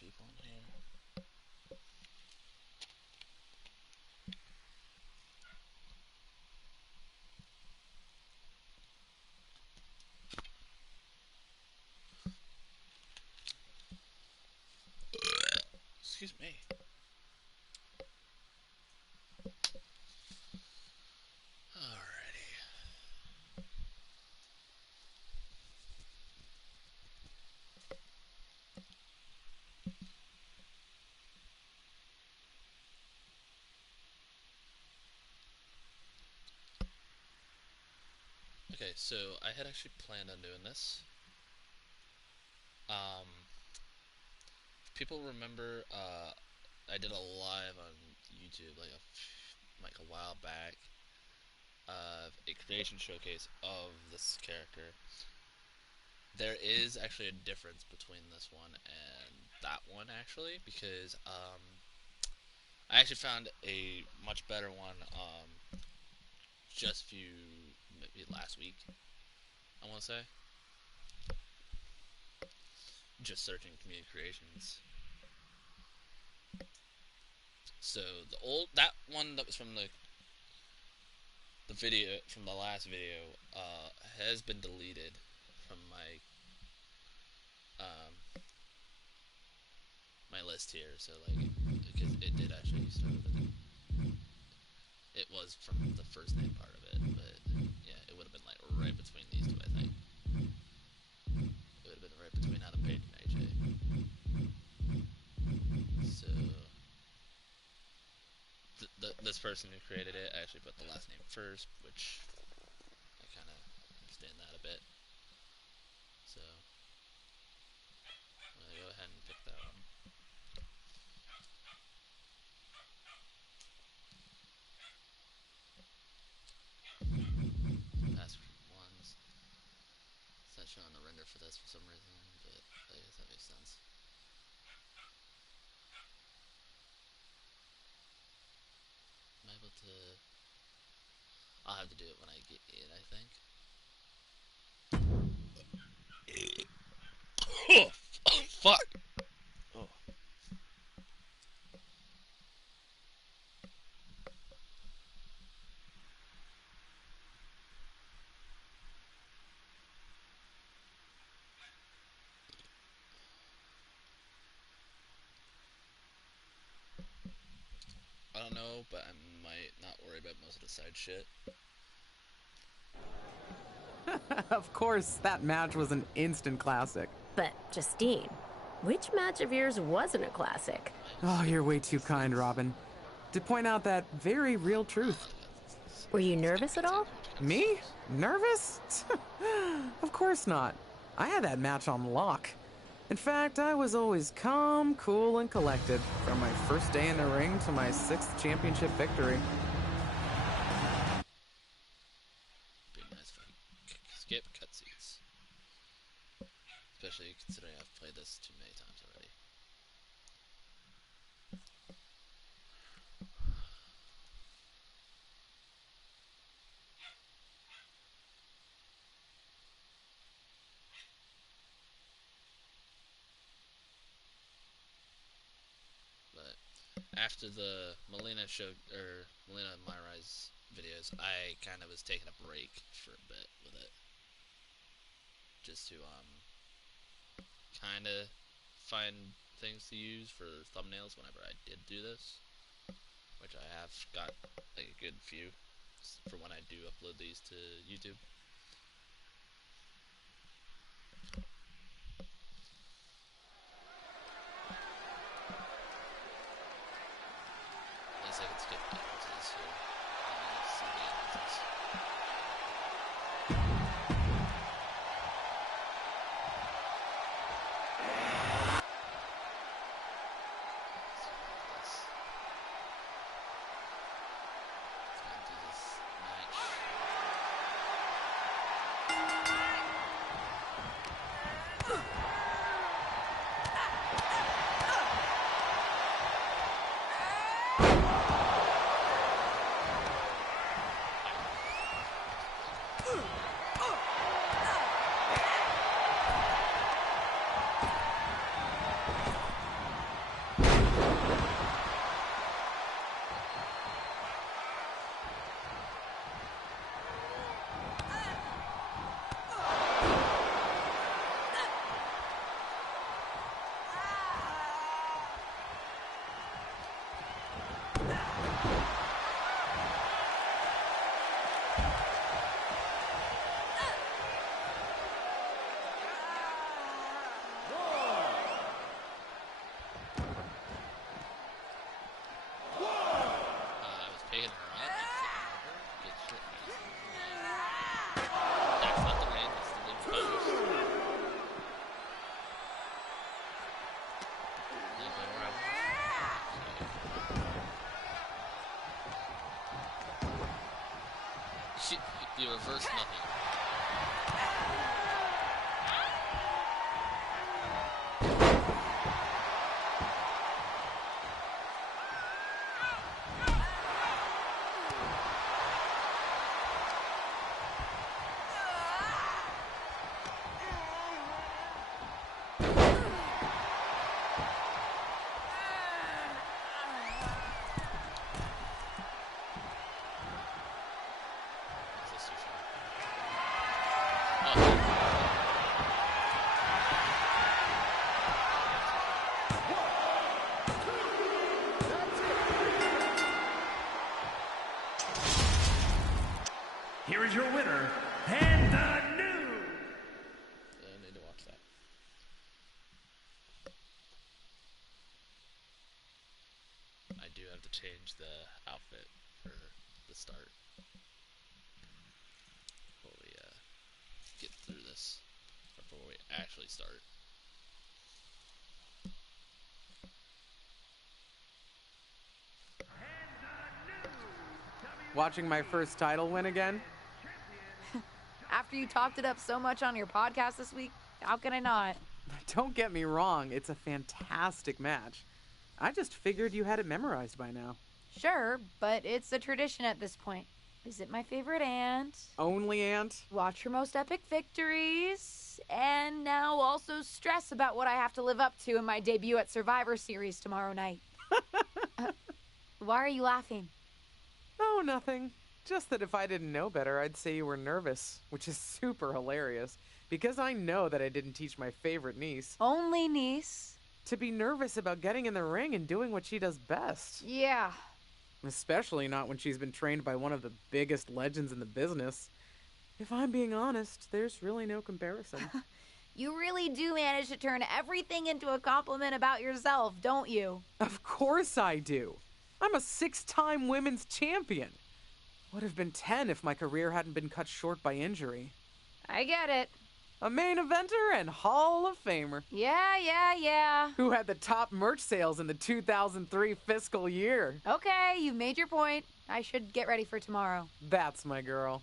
people in here. Excuse me. Alrighty. Okay, so I had actually planned on doing this. Um, People remember I did a live on YouTube like a while back of a creation showcase of this character. There is actually a difference between this one and that one actually because I actually found a much better one just maybe last week. I want to say just searching community creations. So that one that was from the video from the last video has been deleted from um, my list here. So like because it did actually start with it. It was from the first name part of it, but yeah, it would have been like right between these two. I think it would have been right between Adam Page and AJ. So this person who created it actually put the last name first, which I kind of understand that a bit. So I'm gonna go ahead and pick that one. Past ones. It's not showing the render for this for some reason, but I guess that makes sense. Am I able to? I'll have to do it when I get in, I think. Oh, fuck! Oh. I don't know, but I might not worry about most of the side shit. Of course, that match was an instant classic. But, Justine, which match of yours wasn't a classic? Oh, you're way too kind, Robin. To point out that very real truth. Were you nervous at all? Me? Nervous? Of course not. I had that match on lock. In fact, I was always calm, cool, and collected from my first day in the ring to my 6th championship victory. Be nice if I skip cutscenes. Especially considering I've played this too many times already. But after the Melina and Myrise videos, I kind of was taking a break for a bit with it, just to kind of find things to use for thumbnails whenever I did do this, which I have got like a good few for when I do upload these to YouTube. At least I can skip entrances here and see the entrances. You reverse nothing. Here is your winner, and the new. I need to watch that. I do have to change the outfit for the start. Before we get through this, before we actually start. Watching my first title win again? After you talked it up so much on your podcast this week, how can I not? Don't get me wrong, it's a fantastic match. I just figured you had it memorized by now. Sure, but it's a tradition at this point. Visit my favorite aunt. Only aunt? Watch her most epic victories. And now also stress about what I have to live up to in my debut at Survivor Series tomorrow night. Why are you laughing? Oh, nothing. Just that if I didn't know better, I'd say you were nervous, which is super hilarious, because I know that I didn't teach my favorite niece Only niece. to be nervous about getting in the ring and doing what she does best. Yeah. Especially not when she's been trained by one of the biggest legends in the business. If I'm being honest, there's really no comparison. You really do manage to turn everything into a compliment about yourself, don't you? Of course I do. I'm a 6-time women's champion. Would have been 10 if my career hadn't been cut short by injury. I get it. A main eventer and Hall of Famer. Yeah. Who had the top merch sales in the 2003 fiscal year. Okay, you've made your point. I should get ready for tomorrow. That's my girl.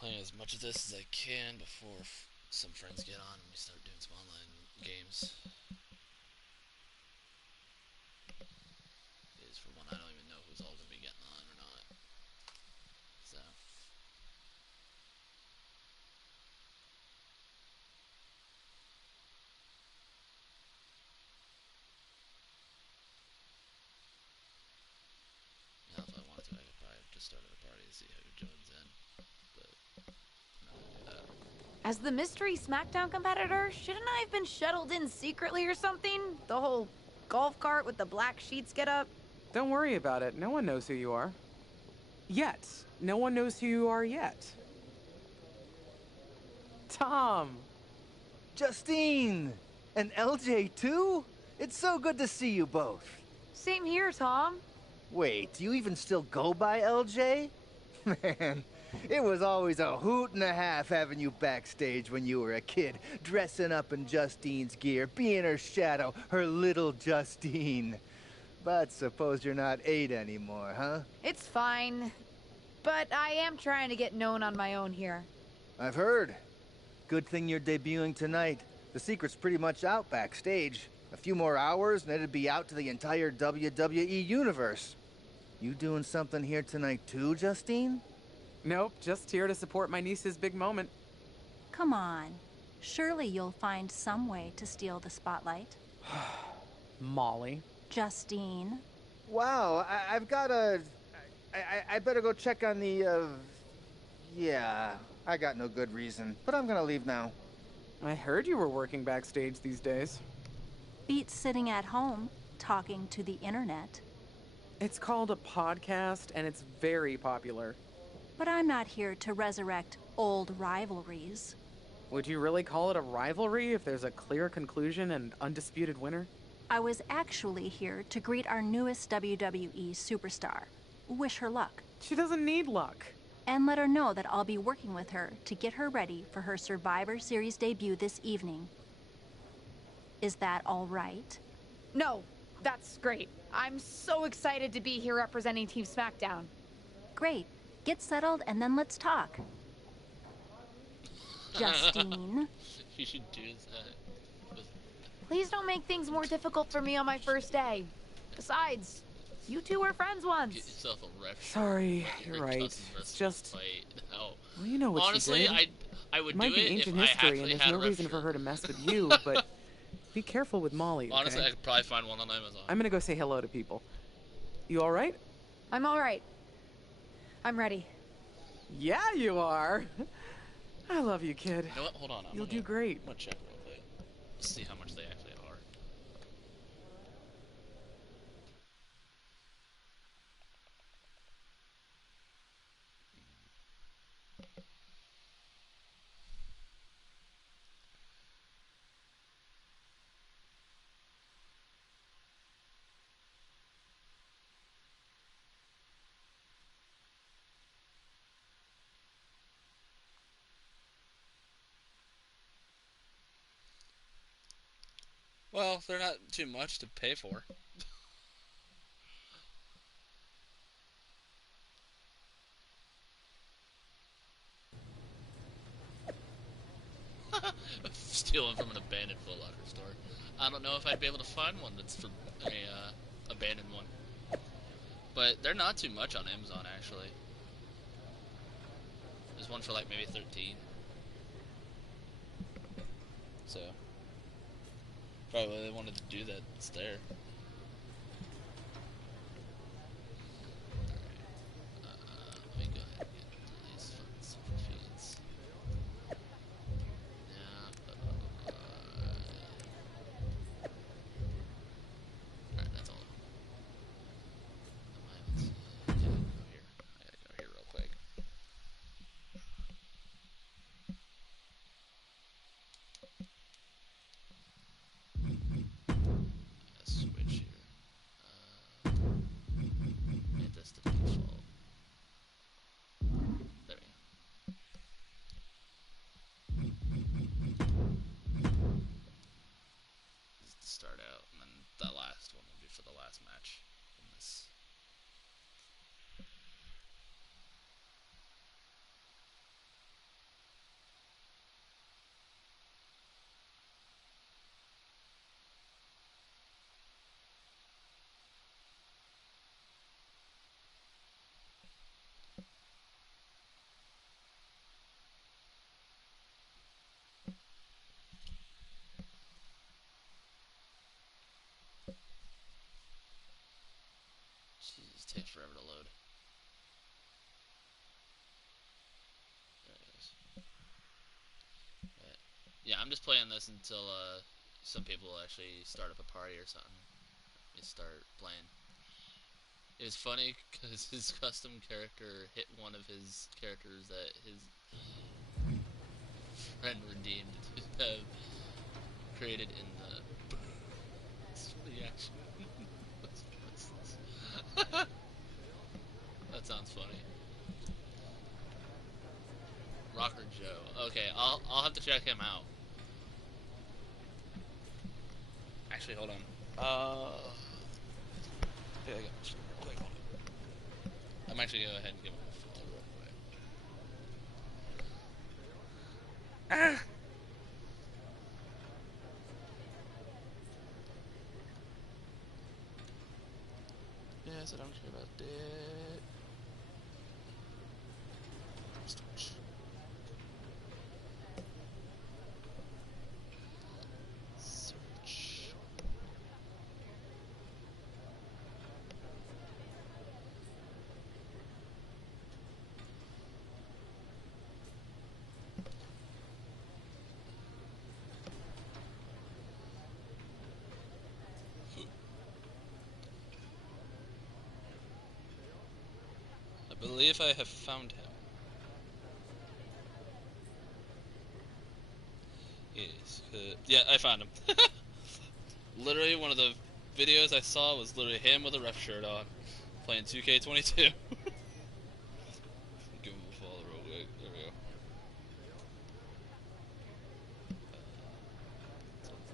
Playing as much of this as I can before some friends get on and we start doing some online games. Is for one, I don't even know who's all going to be getting on or not. So. Now, if I wanted to, I could probably have just started a party to see who joins in. But I'm not going to do that. As the mystery SmackDown competitor, shouldn't I have been shuttled in secretly or something? The whole golf cart with the black sheets get up? Don't worry about it. No one knows who you are. Yet. No one knows who you are yet. Tom! Justine! And LJ too? It's so good to see you both. Same here, Tom. Wait, do you even still go by LJ? Man, it was always a hoot and a half having you backstage when you were a kid, dressing up in Justine's gear, being her shadow, her little Justine. But suppose you're not 8 anymore, huh? It's fine. But I am trying to get known on my own here. I've heard. Good thing you're debuting tonight. The secret's pretty much out backstage. A few more hours and it'd be out to the entire WWE universe. You doing something here tonight too, Justine? Nope, just here to support my niece's big moment. Come on. Surely you'll find some way to steal the spotlight. Molly. Justine. Wow, I've got a... I better go check on the, Yeah, I got no good reason, but I'm gonna leave now. I heard you were working backstage these days. Beats sitting at home, talking to the internet. It's called a podcast, and it's very popular. But I'm not here to resurrect old rivalries. Would you really call it a rivalry if there's a clear conclusion and undisputed winner? I was actually here to greet our newest WWE superstar, wish her luck. She doesn't need luck. And let her know that I'll be working with her to get her ready for her Survivor Series debut this evening. Is that all right? No, that's great. I'm so excited to be here representing Team SmackDown. Great. Get settled and then let's talk. Justine. You should do that. Please don't make things more difficult for me on my first day. Besides, you two were friends Get once. yourself a ref. Sorry, Let you're your right. cousin It's wrestle just... fight. No. Well, you know what Honestly, she did. I would It might do be it ancient if I history, and actually there's had no a ref reason for shirt. her to mess with you, but be careful with Molly, okay? Honestly, I could probably find one on Amazon. I'm gonna go say hello to people. You alright? I'm all right. I'm ready. Yeah, you are. I love you, kid. You know what? Hold on. You'll do great. I'm gonna check real quick. See how much they actually are. Well, they're not too much to pay for. Stealing from an abandoned Foot Locker store. I don't know if I'd be able to find one that's for a abandoned one. But they're not too much on Amazon, actually. There's one for like maybe 13. So, probably why they wanted to do that. It's there. Let me go ahead and get these fucking super feeds. Yeah. Alright, that's all. I gotta go here. I gotta go here real quick. Switch here. Make this the default. There we go. Start out, and then that last one will be for the last match in this. Jeez, it takes forever to load. There it goes. But, yeah, I'm just playing this until some people actually start up a party or something. You start playing. It was funny because his custom character hit one of his characters that his friend redeemed to have created in the reaction. That sounds funny. Rocker Joe. Okay, I'll have to check him out. Actually, hold on. Yeah, I got this real quick. Hold on. I'm actually gonna go ahead and give him a follow real quick. Ah! Yes, I don't care about that. Storage. Search. I believe I have found him. Yes. Yeah, I found him. Literally, one of the videos I saw was literally him with a ref shirt on, playing 2K22. Give him a follow real quick. There we go.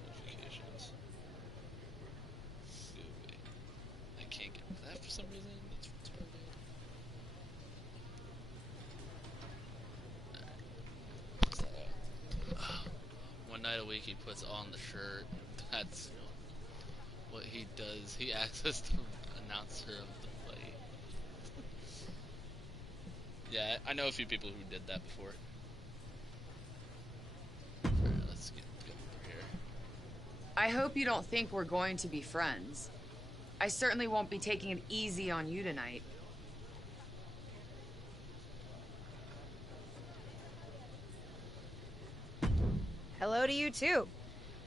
Notifications. I can't get that for some reason. It's retarded. One night a week he puts on the shirt. That's what he does. He acts as the announcer of the play. Yeah, I know a few people who did that before. Alright, let's get over here. I hope you don't think we're going to be friends. I certainly won't be taking it easy on you tonight. Hello to you, too.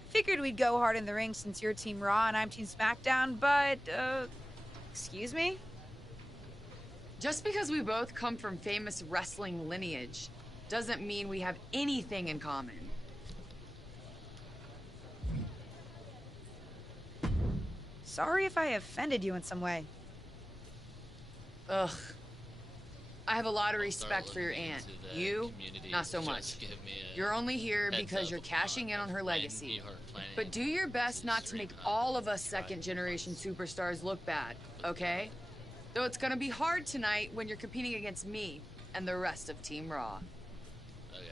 Figured we'd go hard in the ring since you're Team Raw and I'm Team SmackDown, but, excuse me? Just because we both come from famous wrestling lineage doesn't mean we have anything in common. Sorry if I offended you in some way. Ugh. I have a lot of respect for your aunt. You, not so much. You're only here because you're cashing in on her legacy. But do your best not to make all of us second-generation superstars look bad, okay? Though it's gonna be hard tonight when you're competing against me and the rest of Team Raw. Okay.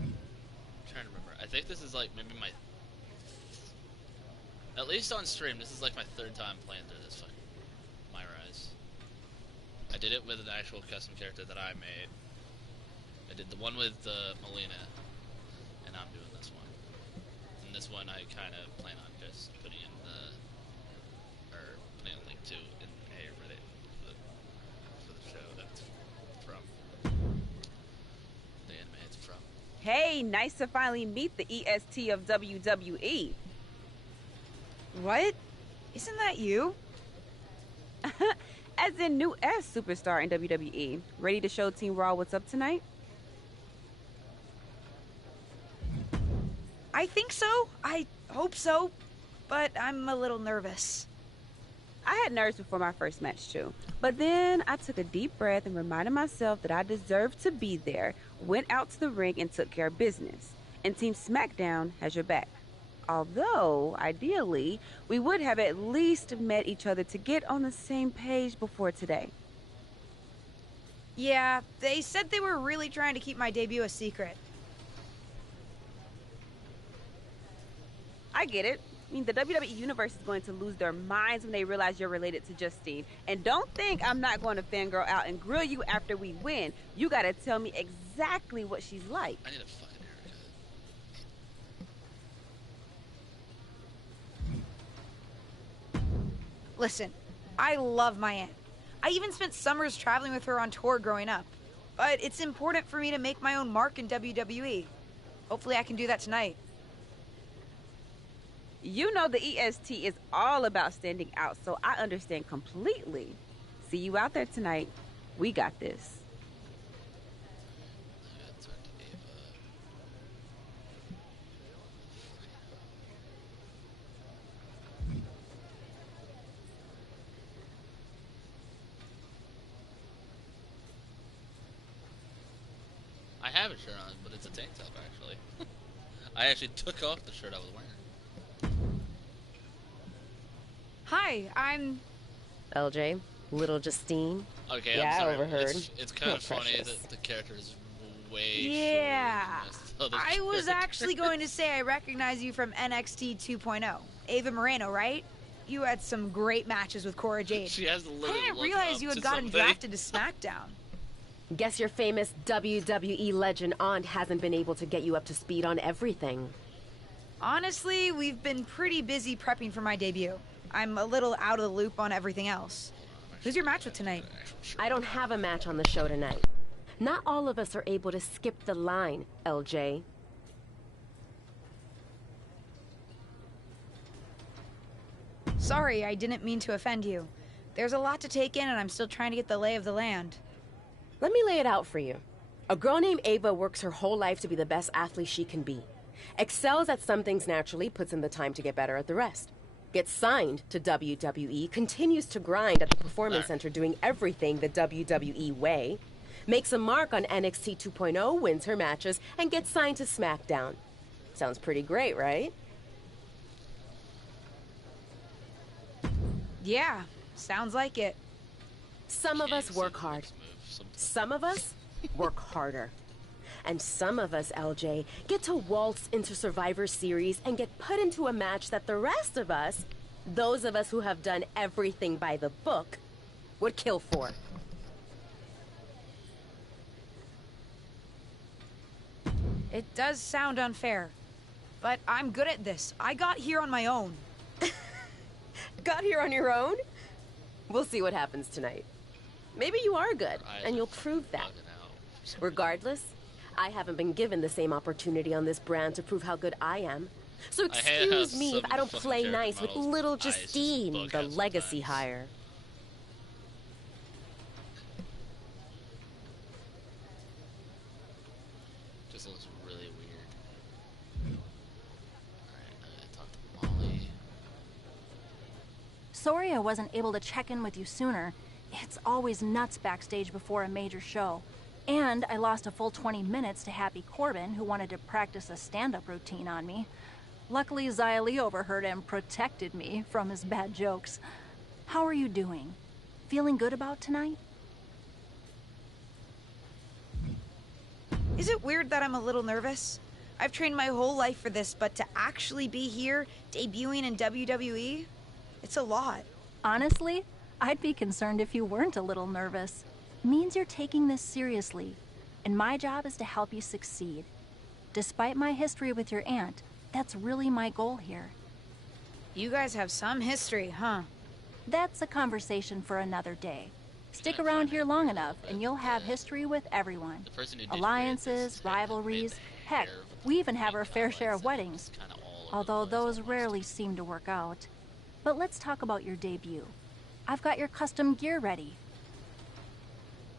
I'm trying to remember. I think this is like maybe my... At least on stream, this is like my third time playing through this fucking Myrise. I did it with an actual custom character that I made. I did the one with Melina, and I'm doing this one. And this one I kind of plan on just putting in putting a link to in a Reddit for the show that's from the anime it's from. Hey, nice to finally meet the EST of WWE. What? Isn't that you? As in new S superstar in WWE. Ready to show Team Raw what's up tonight? I think so. I hope so. But I'm a little nervous. I had nerves before my first match too. But then I took a deep breath and reminded myself that I deserved to be there, went out to the ring and took care of business. And Team SmackDown has your back. Although, ideally, we would have at least met each other to get on the same page before today. Yeah, they said they were really trying to keep my debut a secret. I get it. I mean, the WWE Universe is going to lose their minds when they realize you're related to Justine. And don't think I'm not going to fangirl out and grill you after we win. You gotta tell me exactly what she's like. I need a fucking haircut. Listen, I love my aunt. I even spent summers traveling with her on tour growing up. But it's important for me to make my own mark in WWE. Hopefully I can do that tonight. You know the EST is all about standing out, so I understand completely. See you out there tonight. We got this. I have a shirt on, but it's a tank top actually. I actually took off the shirt I was wearing. Hi, I'm... LJ, little Justine. Okay, Yeah, I'm sorry. I overheard. It's kind Oh, of funny precious. that the character is way Yeah, shorter than I was actually going to say I recognize you from NXT 2.0. Ava Moreno, right? You had some great matches with Cora Jade. She has I literally didn't looked realize up you had to gotten somebody. drafted to SmackDown. Guess your famous WWE legend aunt hasn't been able to get you up to speed on everything. Honestly, we've been pretty busy prepping for my debut. I'm a little out of the loop on everything else. Who's your match with tonight? I don't have a match on the show tonight. Not all of us are able to skip the line, LJ. Sorry, I didn't mean to offend you. There's a lot to take in and I'm still trying to get the lay of the land. Let me lay it out for you. A girl named Ava works her whole life to be the best athlete she can be. Excels at some things naturally, puts in the time to get better at the rest. Gets signed to WWE, continues to grind at the Performance Center doing everything the WWE way, makes a mark on NXT 2.0, wins her matches, and gets signed to SmackDown. Sounds pretty great, right? Yeah, sounds like it. Some of us work hard. Some of us work harder. And some of us, LJ, get to waltz into Survivor Series and get put into a match that the rest of us, those of us who have done everything by the book, would kill for. It does sound unfair, but I'm good at this. I got here on my own. Got here on your own? We'll see what happens tonight. Maybe you are good, and you'll prove that. Regardless, I haven't been given the same opportunity on this brand to prove how good I am. So excuse me if I don't play nice with little Justine, the legacy hire. Just looks really weird. Alright, talk to Molly. Sorry I wasn't able to check in with you sooner. It's always nuts backstage before a major show. And I lost a full 20 minutes to Happy Corbin, who wanted to practice a stand-up routine on me. Luckily, Xia Li overheard and protected me from his bad jokes. How are you doing? Feeling good about tonight? Is it weird that I'm a little nervous? I've trained my whole life for this, but to actually be here, debuting in WWE, it's a lot. Honestly, I'd be concerned if you weren't a little nervous. Means you're taking this seriously, and my job is to help you succeed. Despite my history with your aunt, that's really my goal here. You guys have some history, huh? That's a conversation for another day. Stick around here long enough, and you'll have history with everyone. Alliances, rivalries, heck, we even have our fair share of weddings. Although those rarely seem to work out. But let's talk about your debut. I've got your custom gear ready.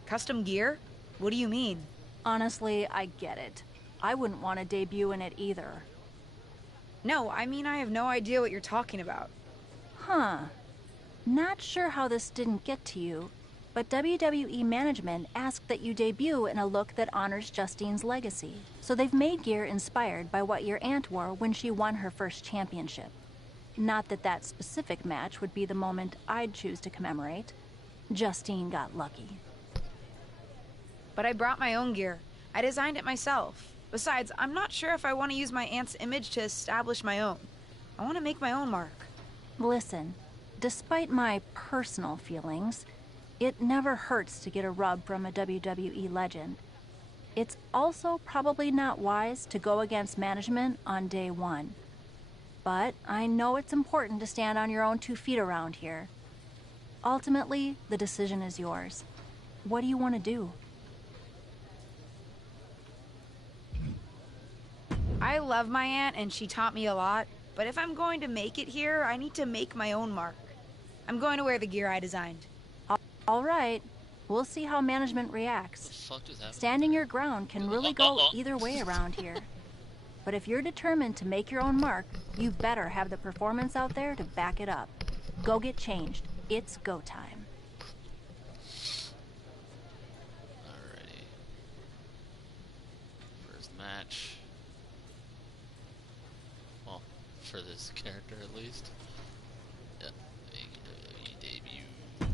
Custom gear? What do you mean? Honestly, I get it. I wouldn't want to debut in it either. No, I mean I have no idea what you're talking about. Huh. Not sure how this didn't get to you, but WWE management asked that you debut in a look that honors Justine's legacy. So they've made gear inspired by what your aunt wore when she won her first championship. Not that that specific match would be the moment I'd choose to commemorate. Justine got lucky. But I brought my own gear. I designed it myself. Besides, I'm not sure if I want to use my aunt's image to establish my own. I want to make my own mark. Listen, despite my personal feelings, it never hurts to get a rub from a WWE legend. It's also probably not wise to go against management on day one. But I know it's important to stand on your own 2 feet around here. Ultimately, the decision is yours. What do you want to do? I love my aunt and she taught me a lot, but if I'm going to make it here, I need to make my own mark. I'm going to wear the gear I designed. All right. We'll see how management reacts. Standing your ground can really go either way around here. But if you're determined to make your own mark, you better have the performance out there to back it up. Go get changed. It's go time. Alrighty. First match. Well, for this character at least. Yep. AEW debut.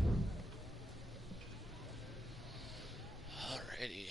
Alrighty.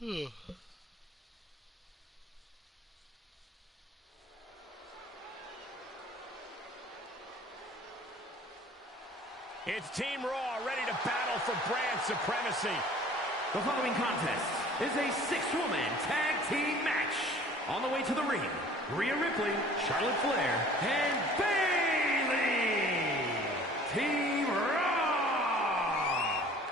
It's Team Raw ready to battle for brand supremacy. The following contest is a six-woman tag team match. On the way to the ring, Rhea Ripley, Charlotte Flair, and Bayley. Team Raw.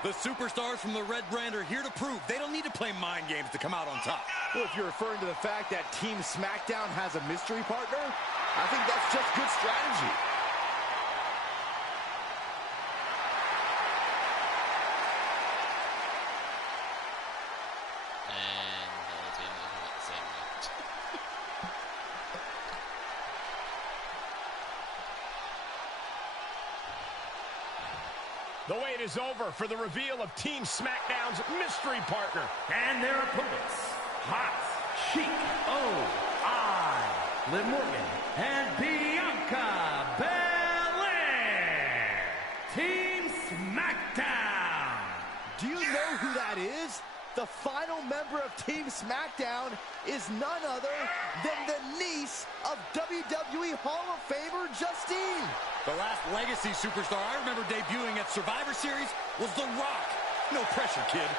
The superstars from the Red Brand are here to prove they don't need to play mind games to come out on top. Well, if you're referring to the fact that Team SmackDown has a mystery partner, I think that's just good strategy. The wait is over for the reveal of Team SmackDown's mystery partner. And their opponents, Hot Chic O.I., Liv Morgan, and Bianca Belair. Team SmackDown. Do you know who that is? The final member of Team SmackDown is none other than the niece of WWE Hall of Famer Justine. The last legacy superstar I remember debuting at Survivor Series was The Rock. No pressure, kid.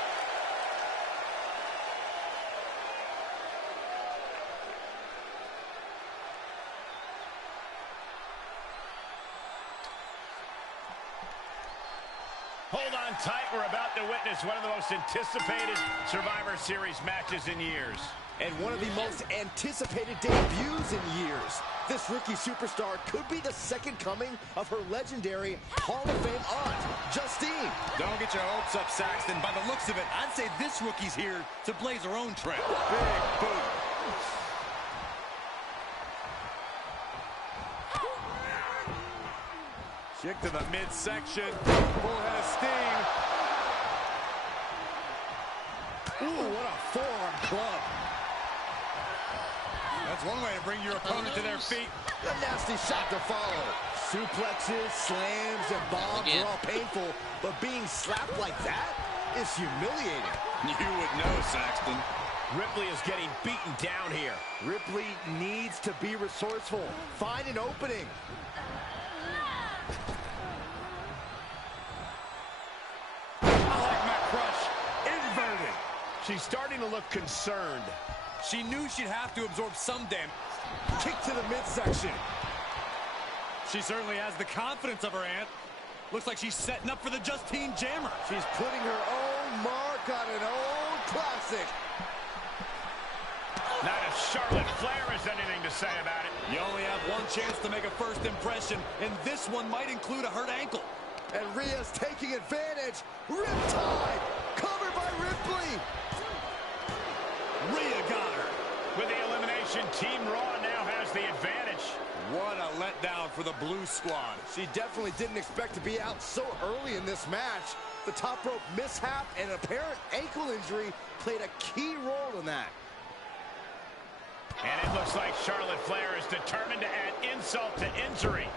Hold on tight. We're about to witness one of the most anticipated Survivor Series matches in years. And one of the most anticipated debuts in years. This rookie superstar could be the second coming of her legendary Hall of Fame aunt, Justine. Don't get your hopes up, Saxton. By the looks of it, I'd say this rookie's here to blaze her own trail. Big boot. Chick to the midsection. Full head of steam. Ooh, what a forearm club. That's one way to bring your opponent to their feet. A nasty shot to follow. Suplexes, slams, and bombs are all painful, but being slapped like that is humiliating. You would know, Saxton. Ripley is getting beaten down here. Ripley needs to be resourceful. Find an opening. I like my crush. Inverted. She's starting to look concerned. She knew she'd have to absorb some damage. Kick to the midsection. She certainly has the confidence of her aunt. Looks like she's setting up for the Justine Jammer. She's putting her own mark on an old classic. Not if Charlotte Flair has anything to say about it. You only have one chance to make a first impression, and this one might include a hurt ankle. And Rhea's taking advantage. Riptide, covered by Ripley. Rhea got her. With the elimination, Team Raw now has the advantage. What a letdown for the Blue Squad. She definitely didn't expect to be out so early in this match. The top rope mishap and apparent ankle injury played a key role in that. And it looks like Charlotte Flair is determined to add insult to injury.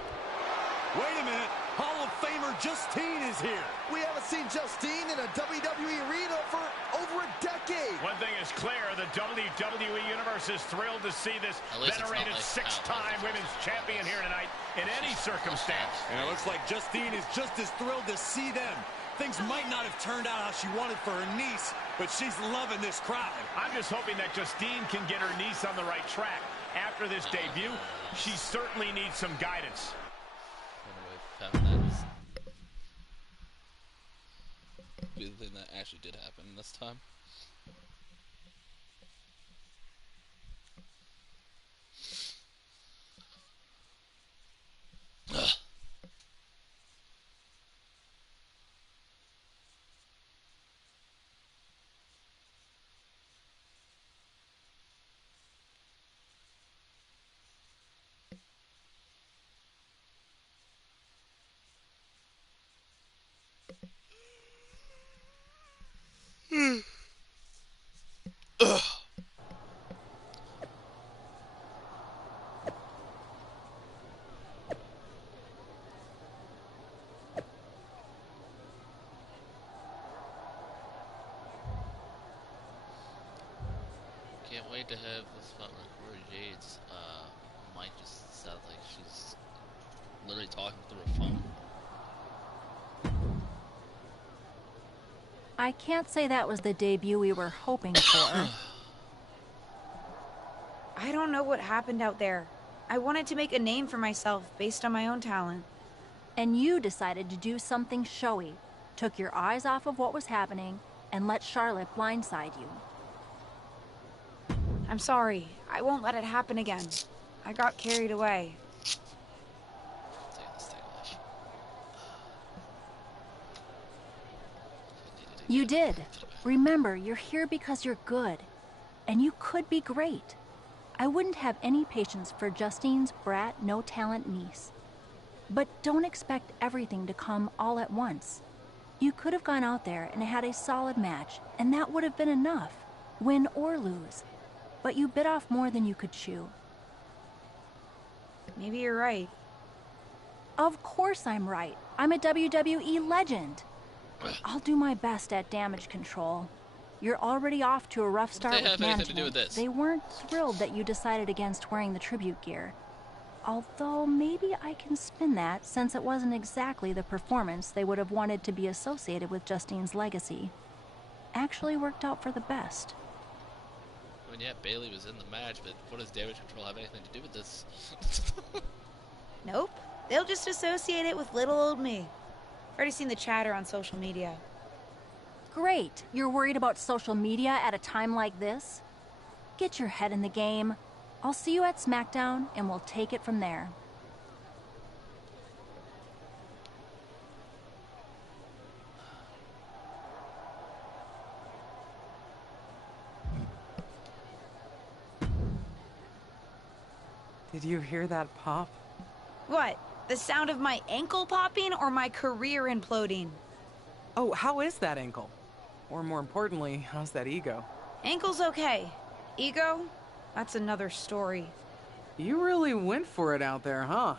Wait a minute. Hall of Famer Justine is here. We haven't seen Justine in a WWE arena for over a decade. One thing is clear, the WWE Universe is thrilled to see this venerated six-time women's champion here tonight in any circumstance. And it looks like Justine is just as thrilled to see them. Things might not have turned out how she wanted for her niece, but she's loving this crowd. I'm just hoping that Justine can get her niece on the right track. After this debut, she certainly needs some guidance. Be the thing that actually did happen this time. Ugh. hate to have this spot where Corey Jade's mic just sounds like she's literally talking through a phone. I can't say that was the debut we were hoping for. I don't know what happened out there. I wanted to make a name for myself based on my own talent. And you decided to do something showy, took your eyes off of what was happening, and let Charlotte blindside you. I'm sorry. I won't let it happen again. I got carried away. You did. Remember, you're here because you're good. And you could be great. I wouldn't have any patience for Justine's brat, no-talent niece. But don't expect everything to come all at once. You could have gone out there and had a solid match, and that would have been enough, win or lose. But you bit off more than you could chew. Maybe you're right. Of course I'm right. I'm a WWE legend. I'll do my best at damage control. You're already off to a rough start with management. They weren't thrilled that you decided against wearing the tribute gear. Although maybe I can spin that, since it wasn't exactly the performance they would have wanted to be associated with Justine's legacy. Actually worked out for the best. I mean, yeah, Bailey was in the match, but what does damage control have anything to do with this? Nope. They'll just associate it with little old me. Already seen the chatter on social media. Great. You're worried about social media at a time like this? Get your head in the game. I'll see you at SmackDown, and we'll take it from there. Did you hear that pop? What? The sound of my ankle popping or my career imploding? Oh, how is that ankle? Or more importantly, how's that ego? Ankle's okay. Ego? That's another story. You really went for it out there, huh?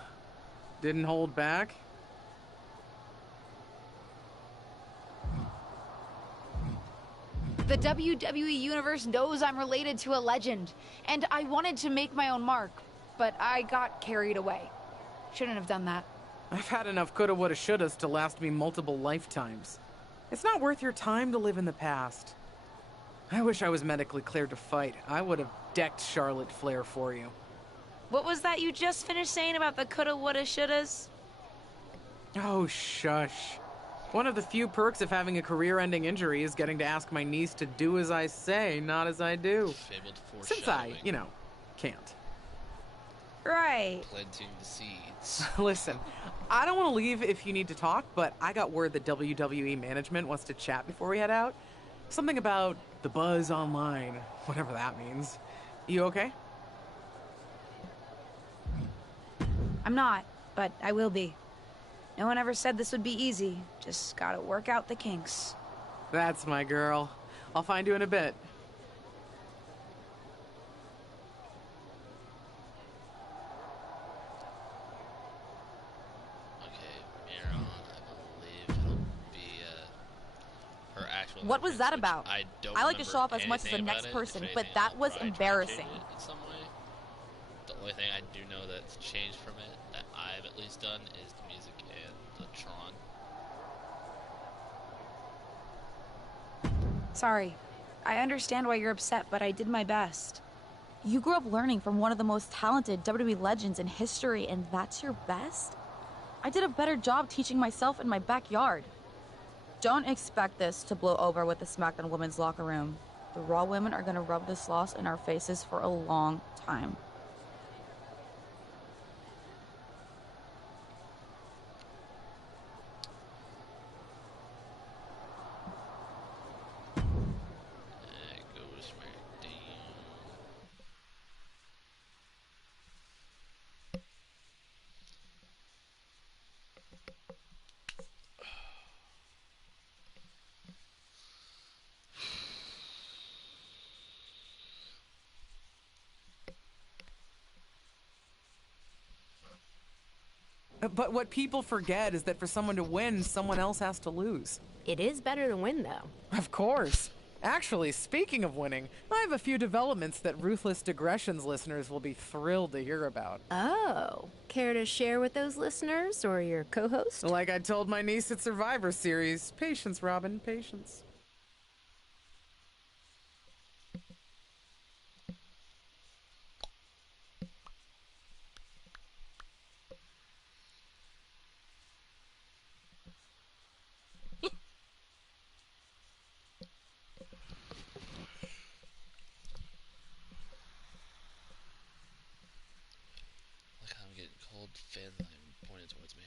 Didn't hold back? The WWE Universe knows I'm related to a legend, and I wanted to make my own mark, but I got carried away. Shouldn't have done that. I've had enough coulda, woulda, shouldas to last me multiple lifetimes. It's not worth your time to live in the past. I wish I was medically cleared to fight. I would have decked Charlotte Flair for you. What was that you just finished saying about the coulda, woulda, shouldas? Oh, shush. One of the few perks of having a career-ending injury is getting to ask my niece to do as I say, not as I do. Since I, can't. Right. Planting the seeds. Listen, I don't want to leave if you need to talk, but I got word that WWE management wants to chat before we head out. Something about the buzz online, whatever that means. You okay? I'm not, but I will be. No one ever said this would be easy. Just gotta work out the kinks. That's my girl. I'll find you in a bit. What was that about? I like to show off as much as the next person, but that was embarrassing. In some way. The only thing I do know that's changed from it, that I've at least done, is the music and the Tron. Sorry. I understand why you're upset, but I did my best. You grew up learning from one of the most talented WWE legends in history, and that's your best? I did a better job teaching myself in my backyard. Don't expect this to blow over with the SmackDown women's locker room. The Raw women are going to rub this loss in our faces for a long time. But what people forget is that for someone to win, someone else has to lose. It is better to win, though. Of course. Actually, speaking of winning, I have a few developments that Ruthless Digressions listeners will be thrilled to hear about. Oh, care to share with those listeners or your co-host? Like I told my niece at Survivor Series, patience, Robin, patience. Look how I'm getting cold fan line pointed towards me.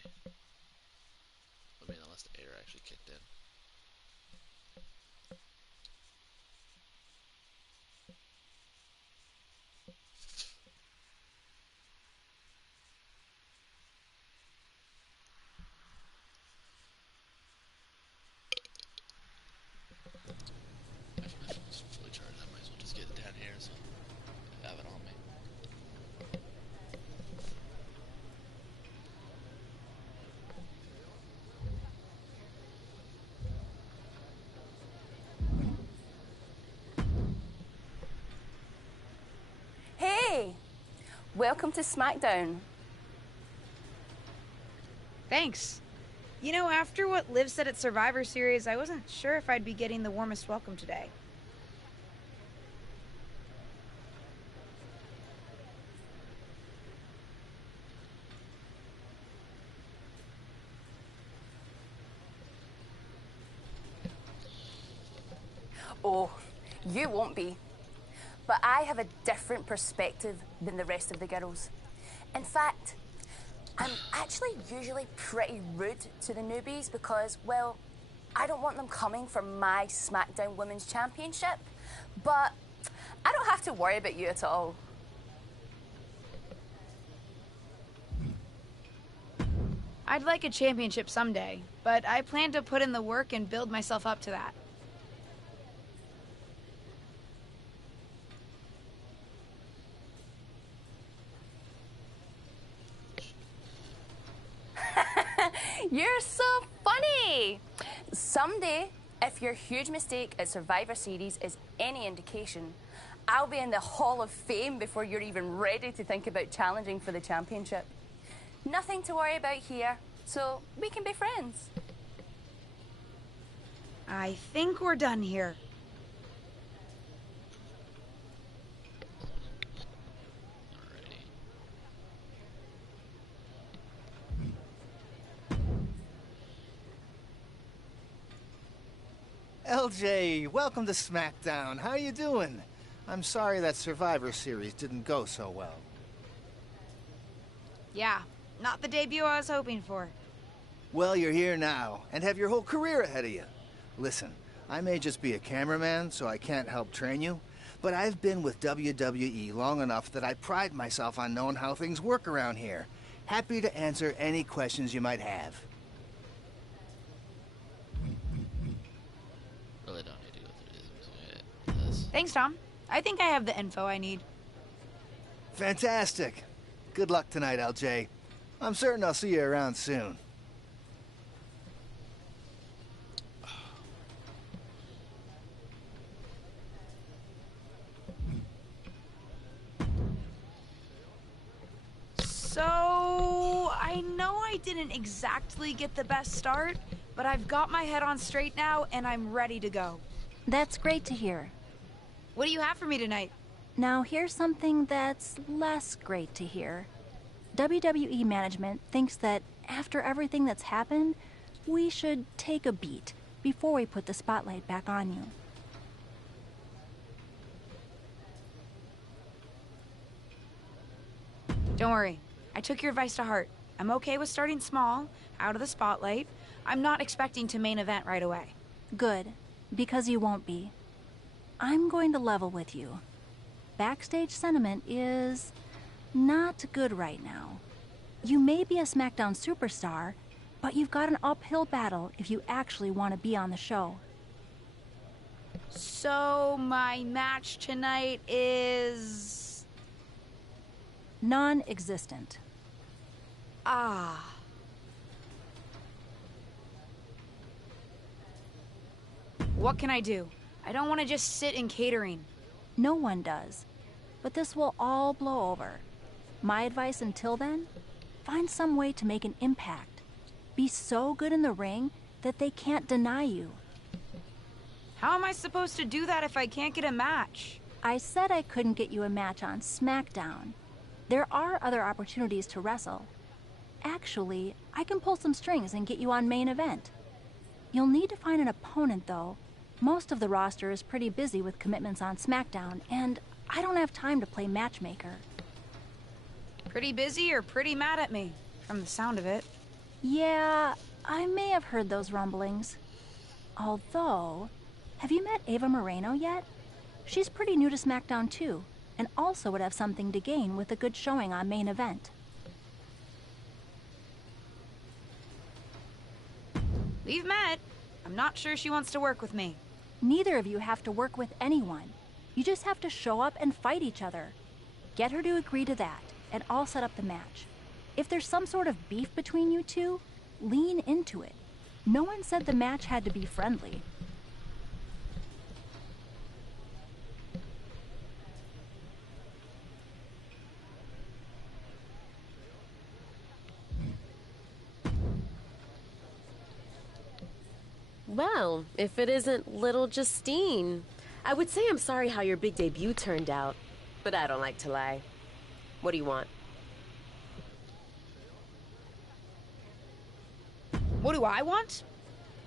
I mean, unless the air actually kicked in. If my phone's fully charged, I might as well just get it down here so I have it on me. Hey! Welcome to SmackDown. Thanks. You know, after what Liv said at Survivor Series, I wasn't sure if I'd be getting the warmest welcome today. Oh, you won't be. But I have a different perspective than the rest of the girls. In fact, I'm actually usually pretty rude to the newbies because, well, I don't want them coming for my SmackDown Women's Championship. But I don't have to worry about you at all. I'd like a championship someday, but I plan to put in the work and build myself up to that. You're so funny! Someday, if your huge mistake at Survivor Series is any indication, I'll be in the Hall of Fame before you're even ready to think about challenging for the championship. Nothing to worry about here, so we can be friends. I think we're done here. LJ, welcome to SmackDown. How you doing? I'm sorry that Survivor Series didn't go so well. Yeah, not the debut I was hoping for. Well, you're here now, and have your whole career ahead of you. Listen, I may just be a cameraman, so I can't help train you, but I've been with WWE long enough that I pride myself on knowing how things work around here. Happy to answer any questions you might have. Really don't need to go through this. Thanks, Tom. I think I have the info I need. Fantastic. Good luck tonight, LJ. I'm certain I'll see you around soon. So, I know I didn't exactly get the best start, but I've got my head on straight now, and I'm ready to go. That's great to hear. What do you have for me tonight? Now here's something that's less great to hear. WWE management thinks that after everything that's happened, we should take a beat before we put the spotlight back on you. Don't worry. I took your advice to heart. I'm okay with starting small, out of the spotlight. I'm not expecting to main event right away. Good, because you won't be. I'm going to level with you. Backstage sentiment is not good right now. You may be a SmackDown superstar, but you've got an uphill battle if you actually want to be on the show. So, my match tonight is... non-existent. Ah. What can I do? I don't want to just sit in catering. No one does. But this will all blow over. My advice until then? Find some way to make an impact. Be so good in the ring that they can't deny you. How am I supposed to do that if I can't get a match? I said I couldn't get you a match on SmackDown. There are other opportunities to wrestle. Actually, I can pull some strings and get you on main event. You'll need to find an opponent, though. Most of the roster is pretty busy with commitments on SmackDown, and I don't have time to play matchmaker. Pretty busy or pretty mad at me, from the sound of it. Yeah, I may have heard those rumblings. Although, have you met Ava Moreno yet? She's pretty new to SmackDown too, and also would have something to gain with a good showing on main event. We've met. I'm not sure she wants to work with me. Neither of you have to work with anyone. You just have to show up and fight each other. Get her to agree to that, and I'll set up the match. If there's some sort of beef between you two, lean into it. No one said the match had to be friendly. Well, if it isn't little Justine. I would say I'm sorry how your big debut turned out, but I don't like to lie. What do you want? What do I want?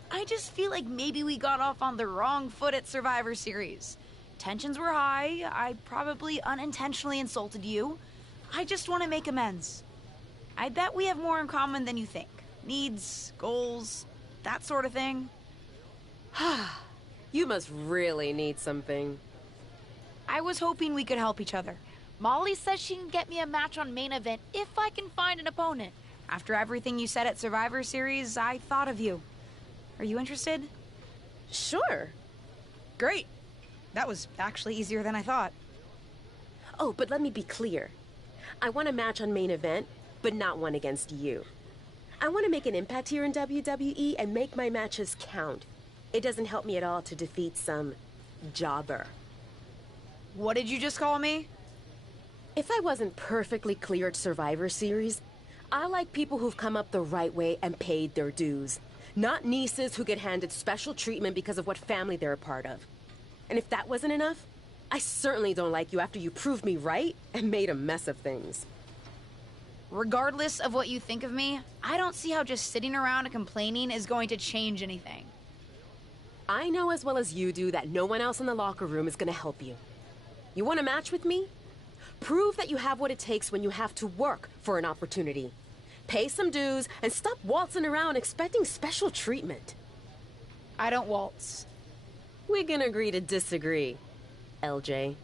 I just feel like maybe we got off on the wrong foot at Survivor Series. Tensions were high. I probably unintentionally insulted you. I just want to make amends. I bet we have more in common than you think. Needs, goals, that sort of thing. You must really need something. I was hoping we could help each other. Molly says she can get me a match on main event if I can find an opponent. After everything you said at Survivor Series, I thought of you. Are you interested? Sure. Great. That was actually easier than I thought. Oh, but let me be clear. I want a match on main event, but not one against you. I want to make an impact here in WWE and make my matches count. It doesn't help me at all to defeat some jobber. What did you just call me? If I wasn't perfectly clear at Survivor Series, I like people who've come up the right way and paid their dues. Not nieces who get handed special treatment because of what family they're a part of. And if that wasn't enough, I certainly don't like you after you proved me right and made a mess of things. Regardless of what you think of me, I don't see how just sitting around and complaining is going to change anything. I know as well as you do that no one else in the locker room is going to help you. You want a match with me? Prove that you have what it takes when you have to work for an opportunity. Pay some dues and stop waltzing around expecting special treatment. I don't waltz. We can agree to disagree, LJ.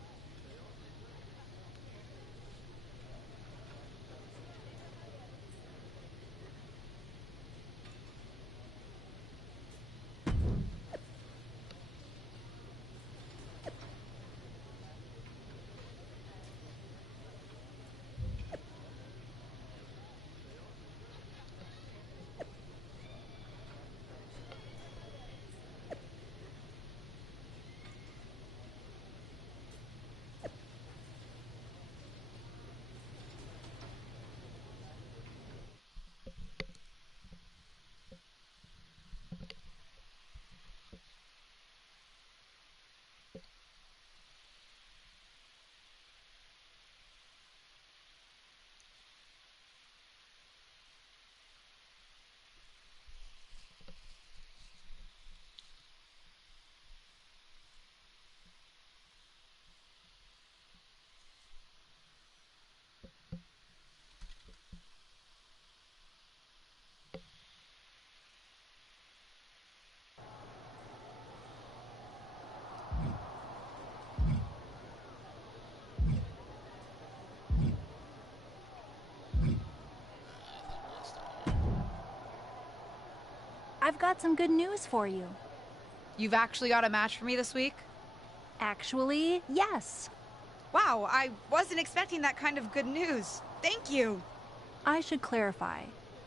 I've got some good news for you. You've actually got a match for me this week? Actually, yes. Wow, I wasn't expecting that kind of good news. Thank you. I should clarify.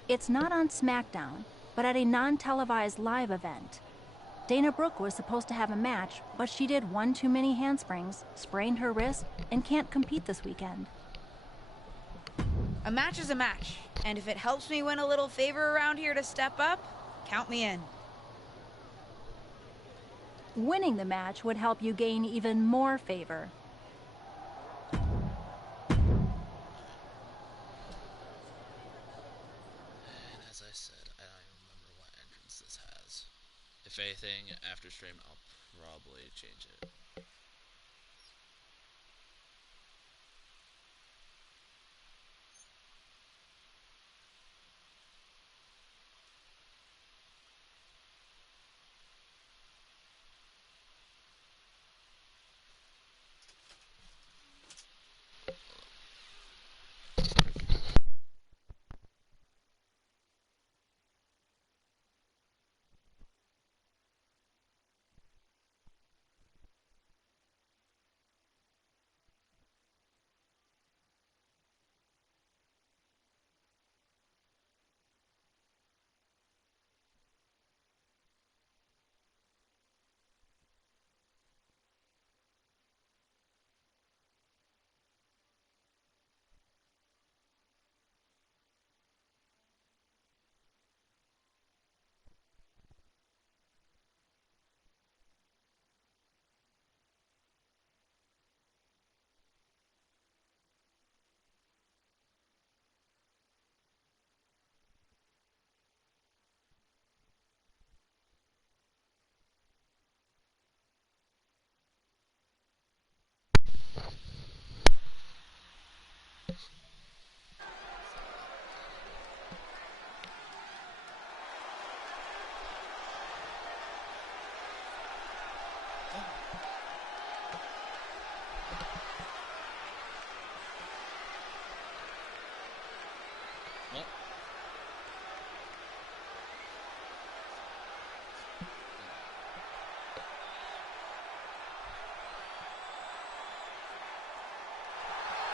It's not on SmackDown, but at a non-televised live event. Dana Brooke was supposed to have a match, but she did one too many handsprings, sprained her wrist, and can't compete this weekend. A match is a match, and if it helps me win a little favor around here to step up, count me in. Winning the match would help you gain even more favor. As I said, I don't even remember what entrance this has. If anything, after stream, I'll probably change it.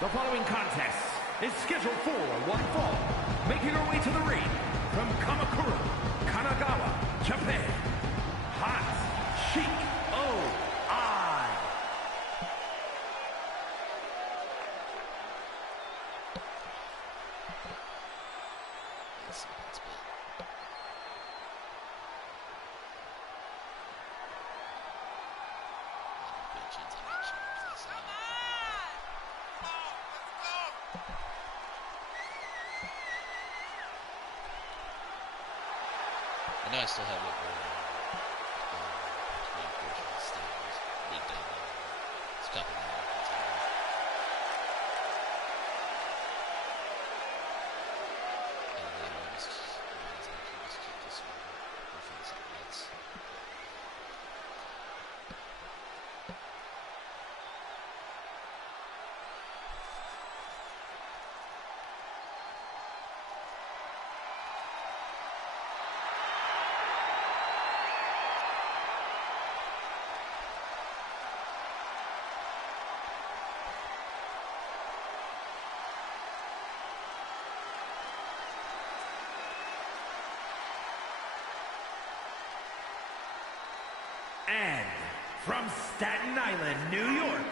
The following contest is scheduled for one fall. Making her way to the ring from Kamakura, Kanagawa, Japan, Hoshino. I know I still have it where read down it's a couple of and the other one is just keep this one or find something else. And from Staten Island, New York,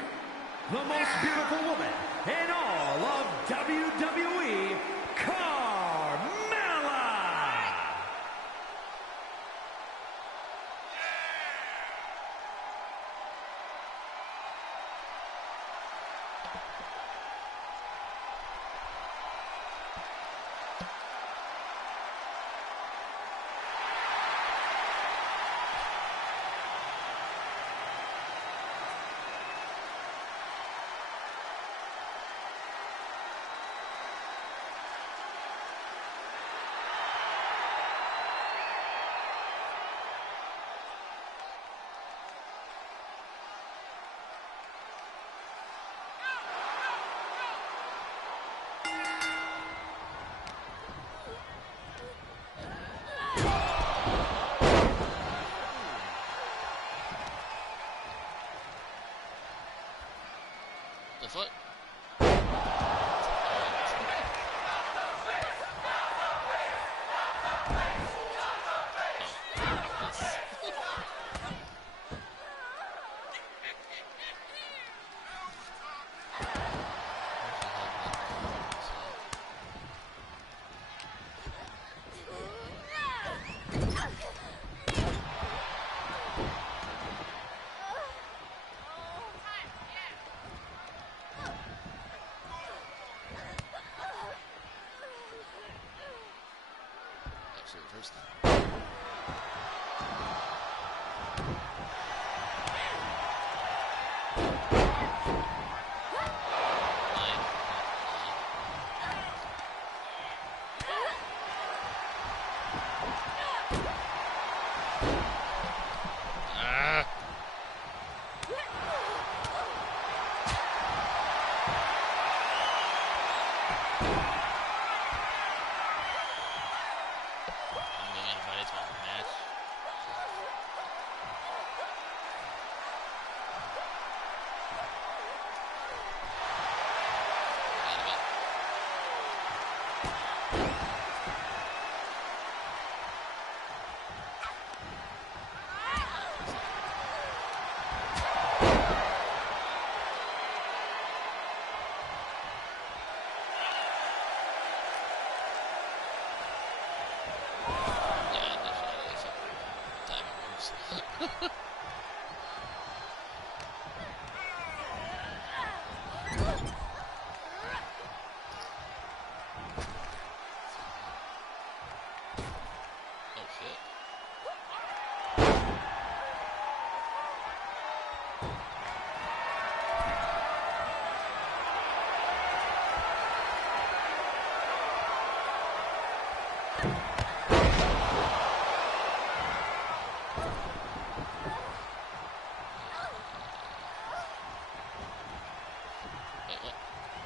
the most beautiful woman in all of WWE, Carmella! The foot. actually reversed that.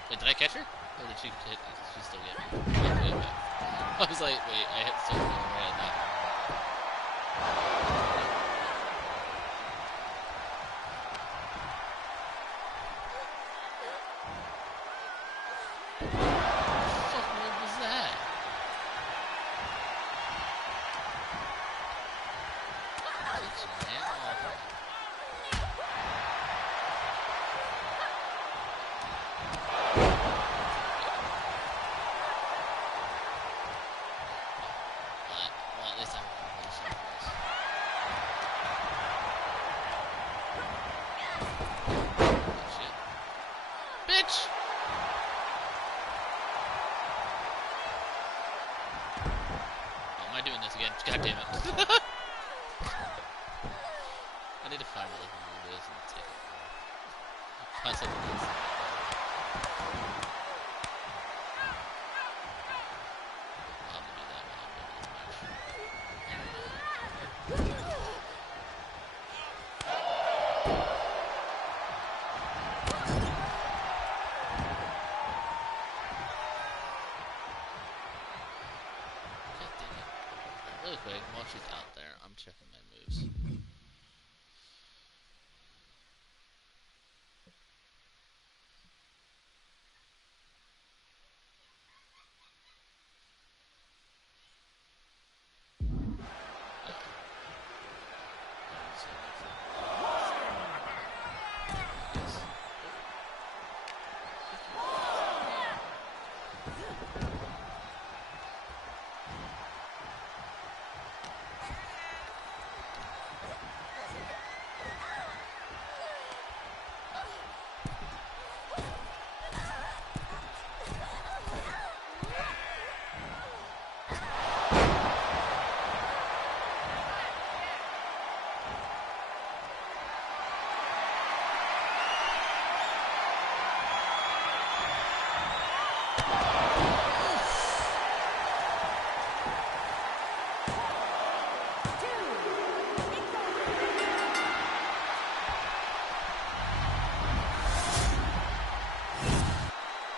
Wait, did I catch her? Or did she hit? Did she still get me? I was like, wait, I hit something right at that. What was that? Bitch! Oh, am I doing this again? God damn it. I need to find what the move is and take it. Find something else. I'll have to do that when I'm done with this match. Really quick, while she's out there, I'm checking my moves.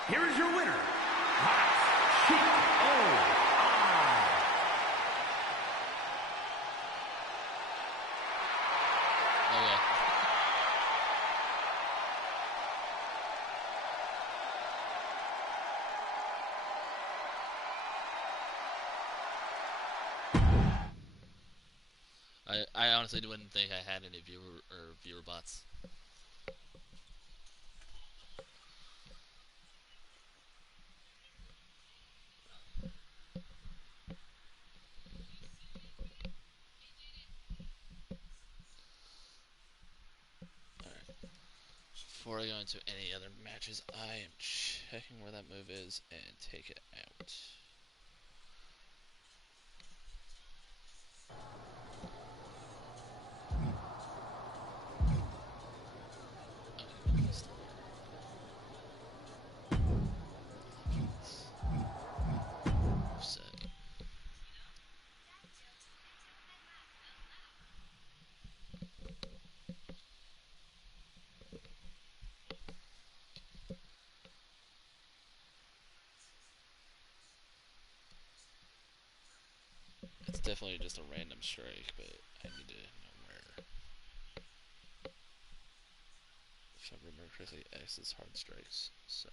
Here is your winner, Hoshino. I honestly wouldn't think I had any viewer bots. Before I go into any other matches, I am checking where that move is and take it out. definitely just a random strike, but I need to know where. If I remember correctly, X is hard strikes, so.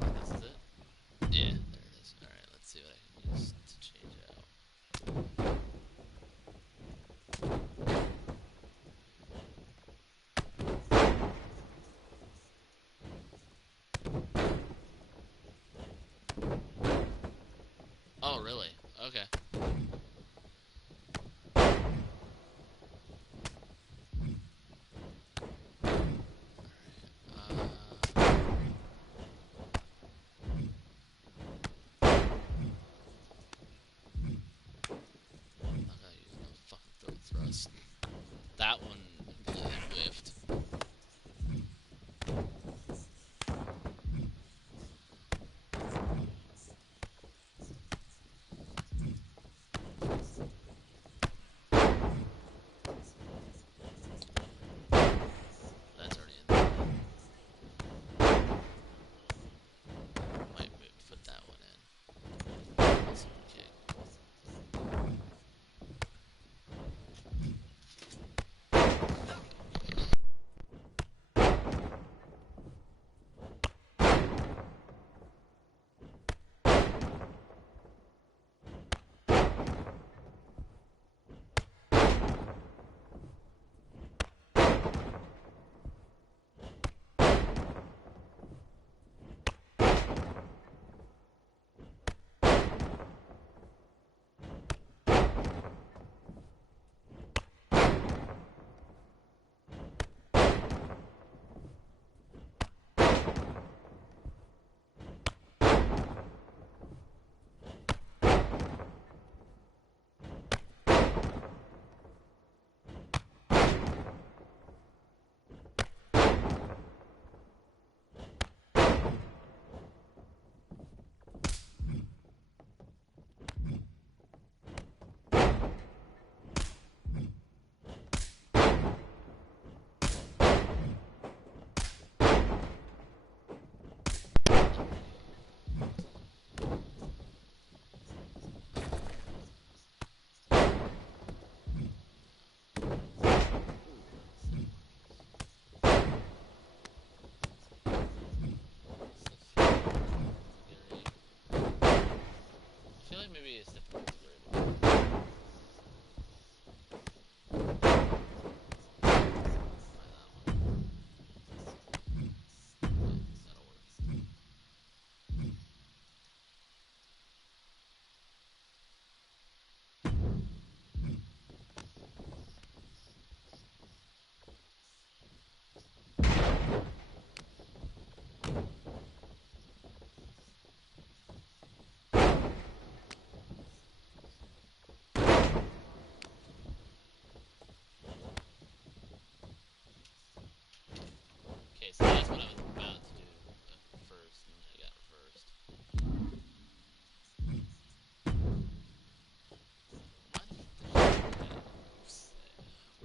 This is it? Yeah, there it is. Alright, let's see what I can use to change it out. Oh, really? Okay. Thrust. That one completely whiffed. That's already in there. Might put that one in. Awesome kick. I feel like maybe it's different. Okay, so that's what I was about to do first, and I got reversed.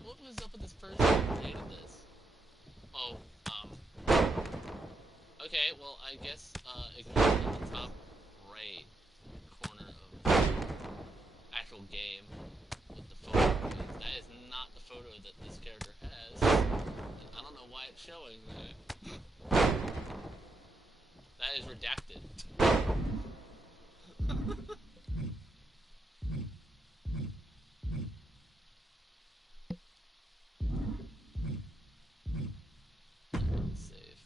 What was up with this person who created this? Oh, okay, well, I guess, ignore the top right corner of the actual game with the photo, because that is not the photo that this character has, and I don't know why it's showing that. That is redacted. Save.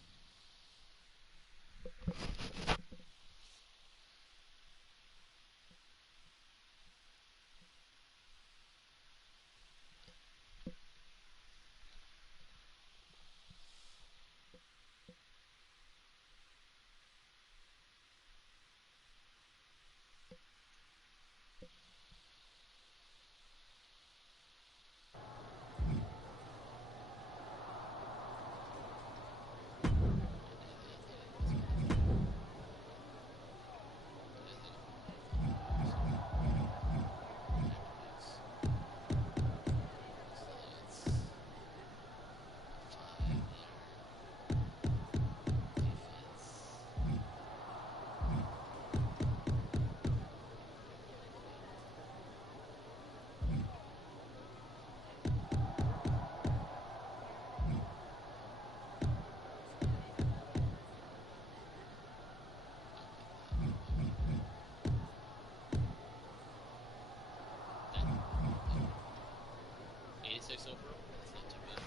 6 overall. That's not too bad.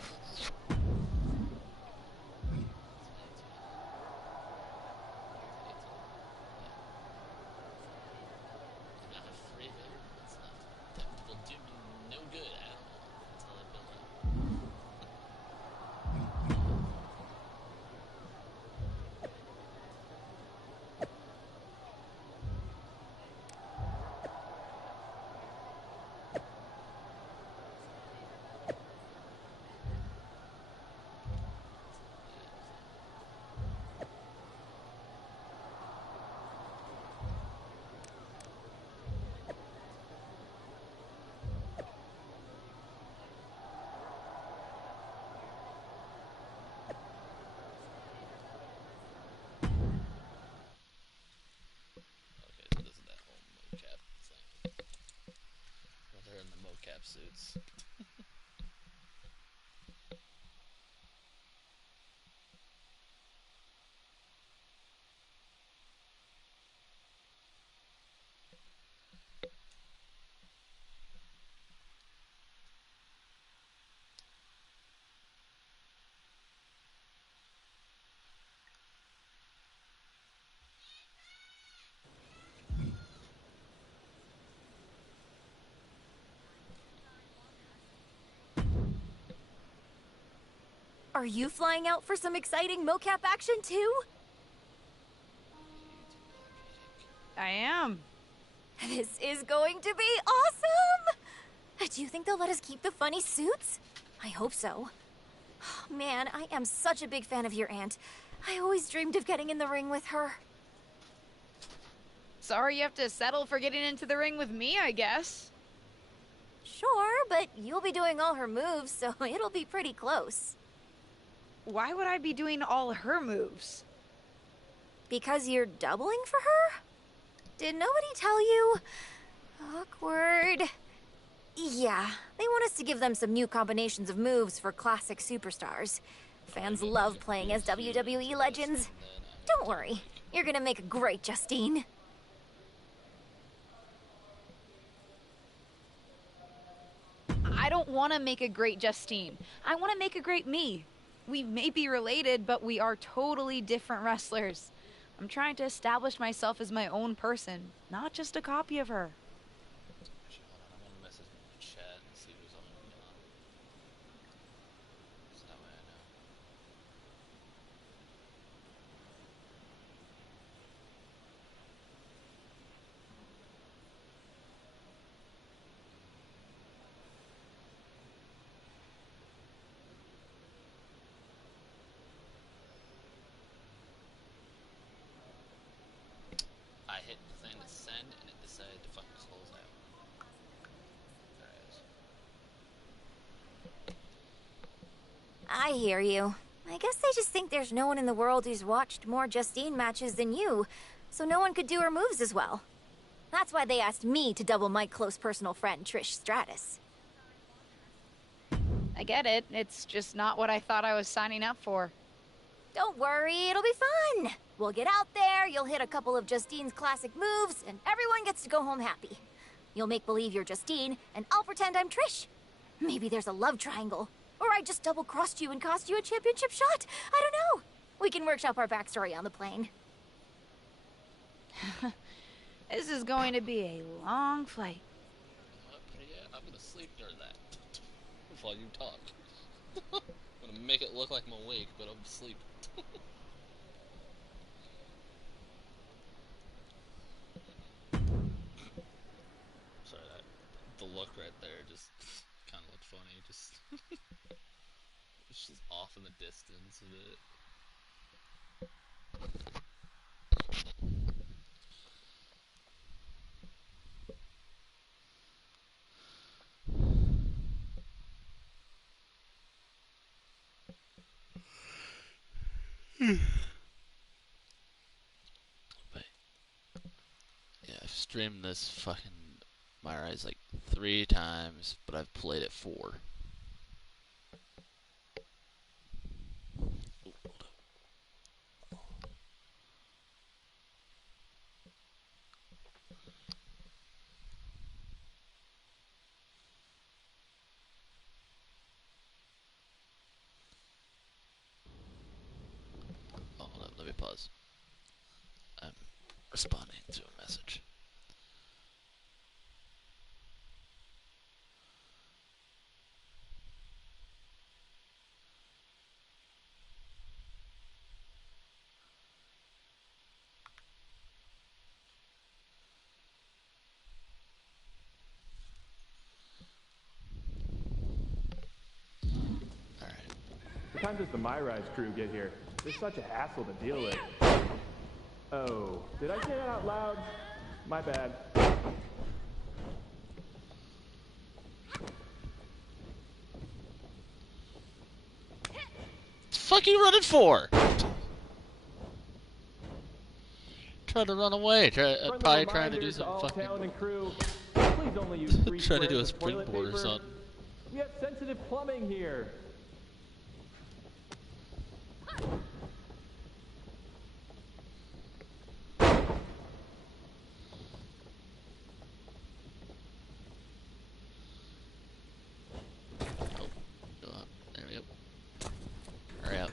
I have 3 available. That will do me no good at all until I build up. They're in the mocap suits. Are you flying out for some exciting mocap action too? I am. This is going to be awesome! Do you think they'll let us keep the funny suits? I hope so. Oh, man, I am such a big fan of your aunt. I always dreamed of getting in the ring with her. Sorry you have to settle for getting into the ring with me, I guess. Sure, but you'll be doing all her moves, so it'll be pretty close. Why would I be doing all her moves? Because you're doubling for her? Did nobody tell you? Awkward. Yeah, they want us to give them some new combinations of moves for classic superstars. Fans love playing as WWE legends. Don't worry, you're gonna make a great Justine. I don't want to make a great Justine. I want to make a great me. We may be related, but we are totally different wrestlers. I'm trying to establish myself as my own person, not just a copy of her. Actually, hold on. I'm gonna message in the chat and see who's on and on. So that way I know. I hit the thing to send and it decided to fucking close out. There it is. I hear you. I guess they just think there's no one in the world who's watched more Justine matches than you, so no one could do her moves as well. That's why they asked me to double my close personal friend, Trish Stratus. I get it. It's just not what I thought I was signing up for. Don't worry, it'll be fun. We'll get out there, you'll hit a couple of Justine's classic moves, and everyone gets to go home happy. You'll make believe you're Justine, and I'll pretend I'm Trish. Maybe there's a love triangle. Or I just double-crossed you and cost you a championship shot. I don't know. We can workshop our backstory on the plane. This is going to be a long flight. Yeah, I'm gonna sleep during that. While you talk. I'm gonna make it look like I'm awake, but I'm asleep. Sorry, the look right there just kind of looked funny. Just it's just off in the distance a bit. But yeah, I've streamed this fucking Myrise like 3 times, but I've played it 4. responding to a message. What time does the Myrise crew get here? They're such a hassle to deal with. Oh, did I say that out loud? My bad. The fuck are you running for? Trying to run away. Probably trying to do some fucking. Crew, please only use 3 trying to do a squares of toilet springboard or paper. something. We have sensitive plumbing here. There we go. Hurry up.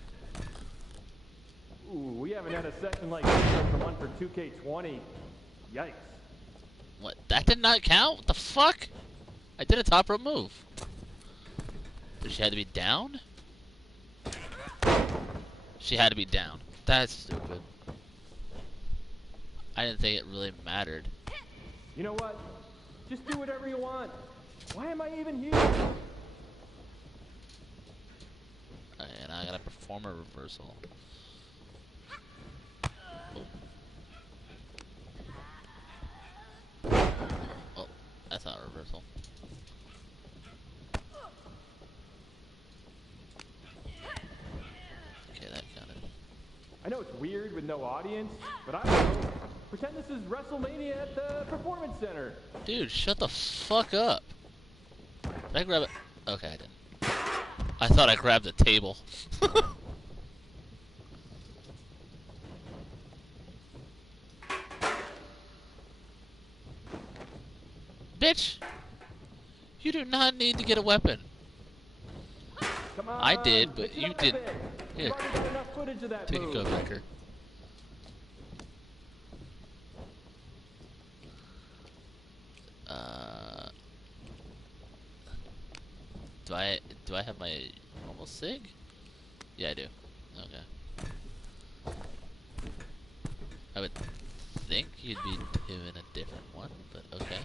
Ooh, we haven't had a session like this since the one for 2K20. Yikes. What? That did not count? What the fuck? I did a top rope move. Did she have to be down? She had to be down. That's stupid. I didn't think it really mattered. You know what? Just do whatever you want. Why am I even here? And I gotta perform a reversal. Oh, that's not a reversal. Okay, that counted. I know it's weird with no audience, but I don't know. Pretend this is WrestleMania at the Performance Center. Dude, shut the fuck up. Did I grab it? Okay, I didn't. I thought I grabbed the table. Bitch! You do not need to get a weapon. Come on, I did, but mix it you up a didn't. bit. Here, You've already got enough footage of that take a move. go backer. Do I have my normal sig? Yeah, I do. Okay. I would think you'd be doing a different one, but okay.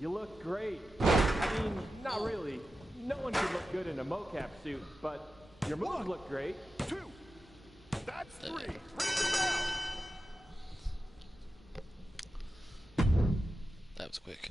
You look great. I mean, not really. No one could look good in a mocap suit, but your moves look great. 2. That's 3. Bring it That was quick.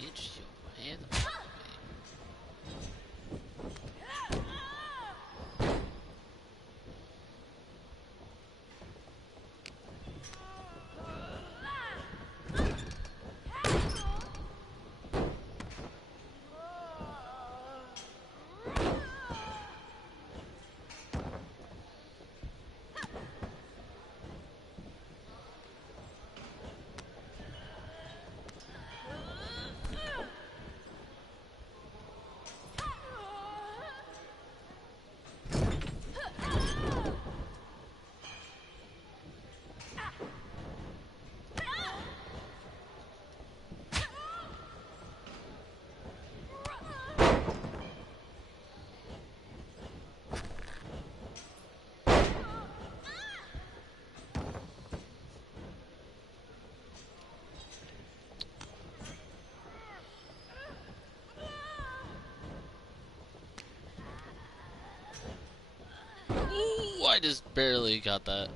Get your hand off me. Ooh, I just barely got that.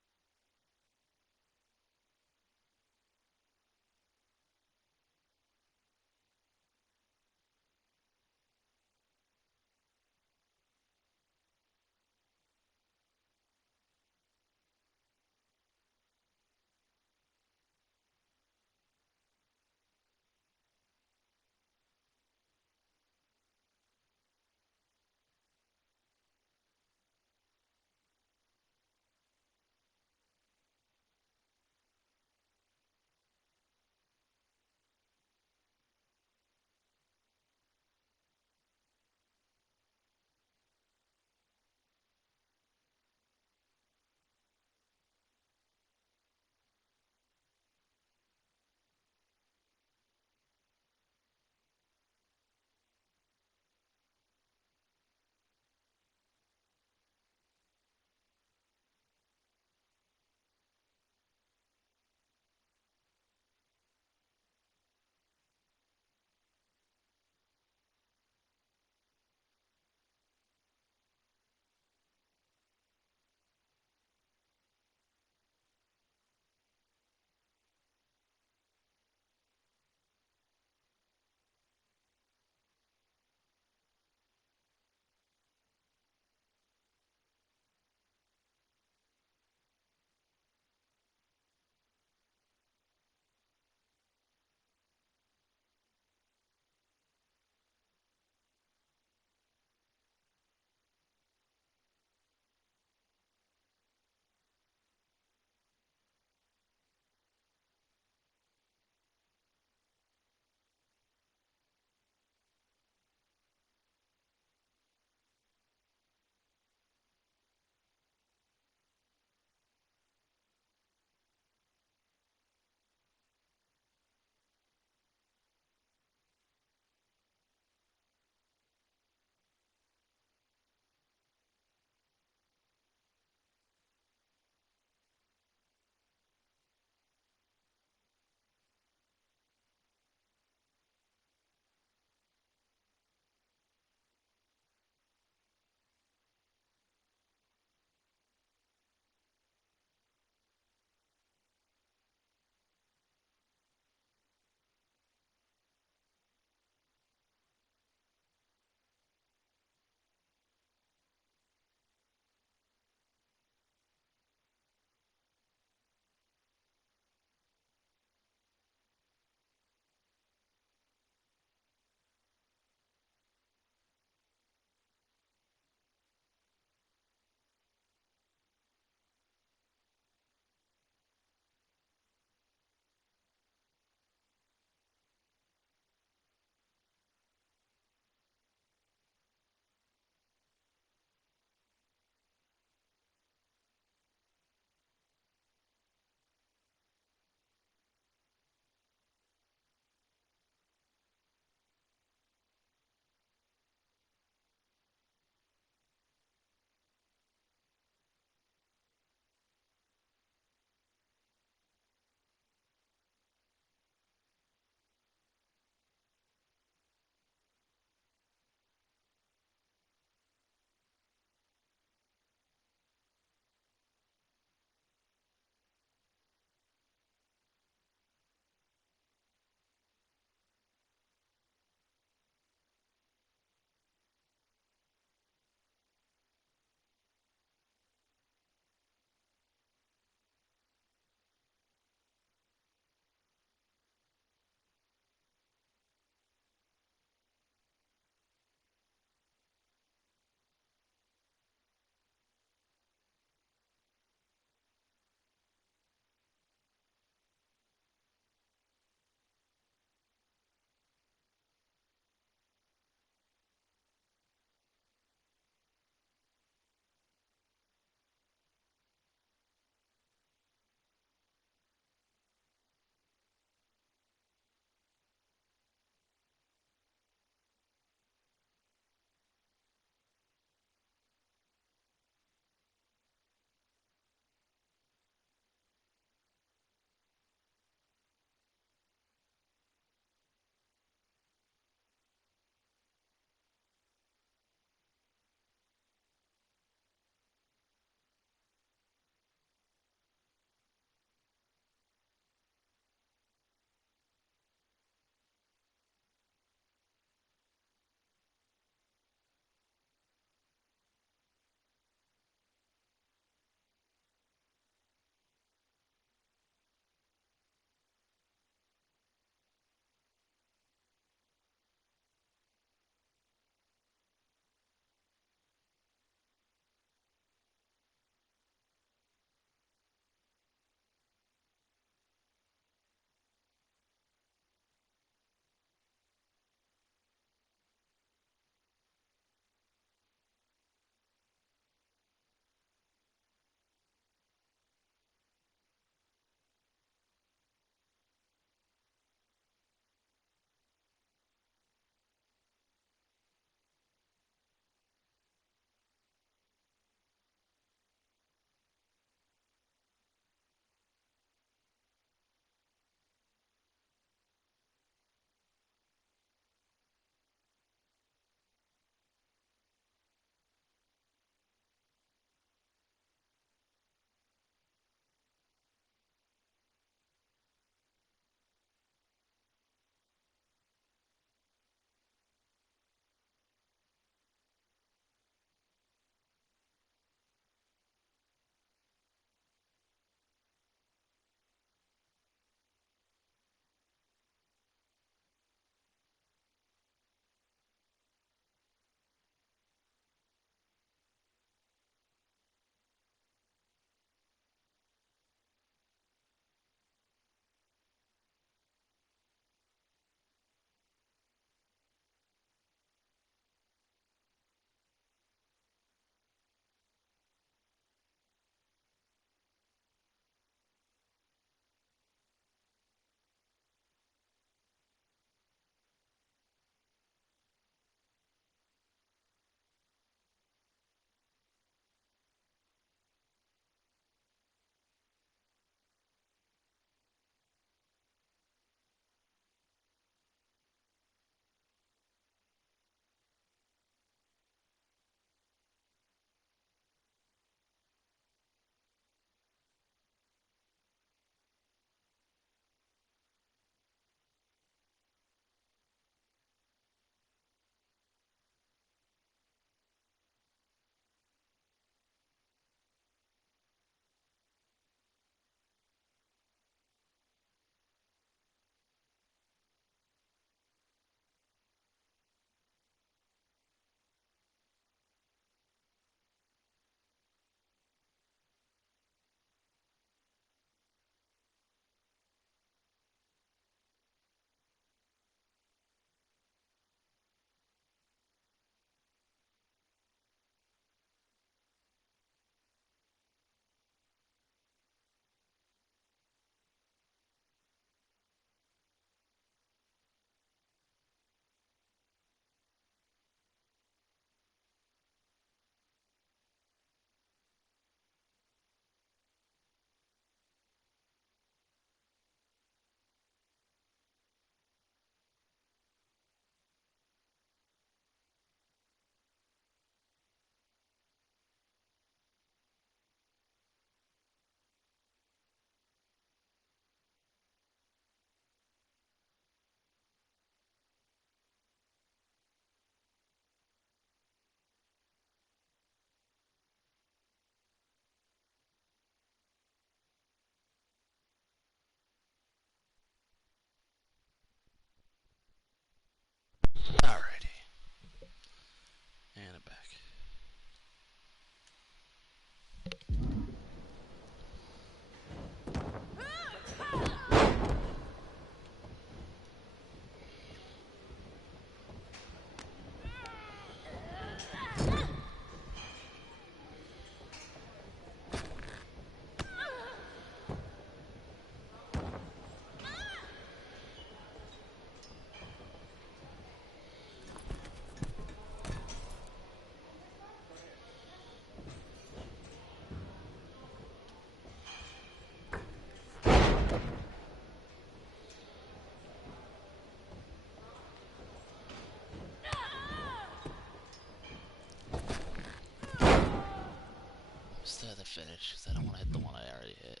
finish because I don't want to hit the one I already hit.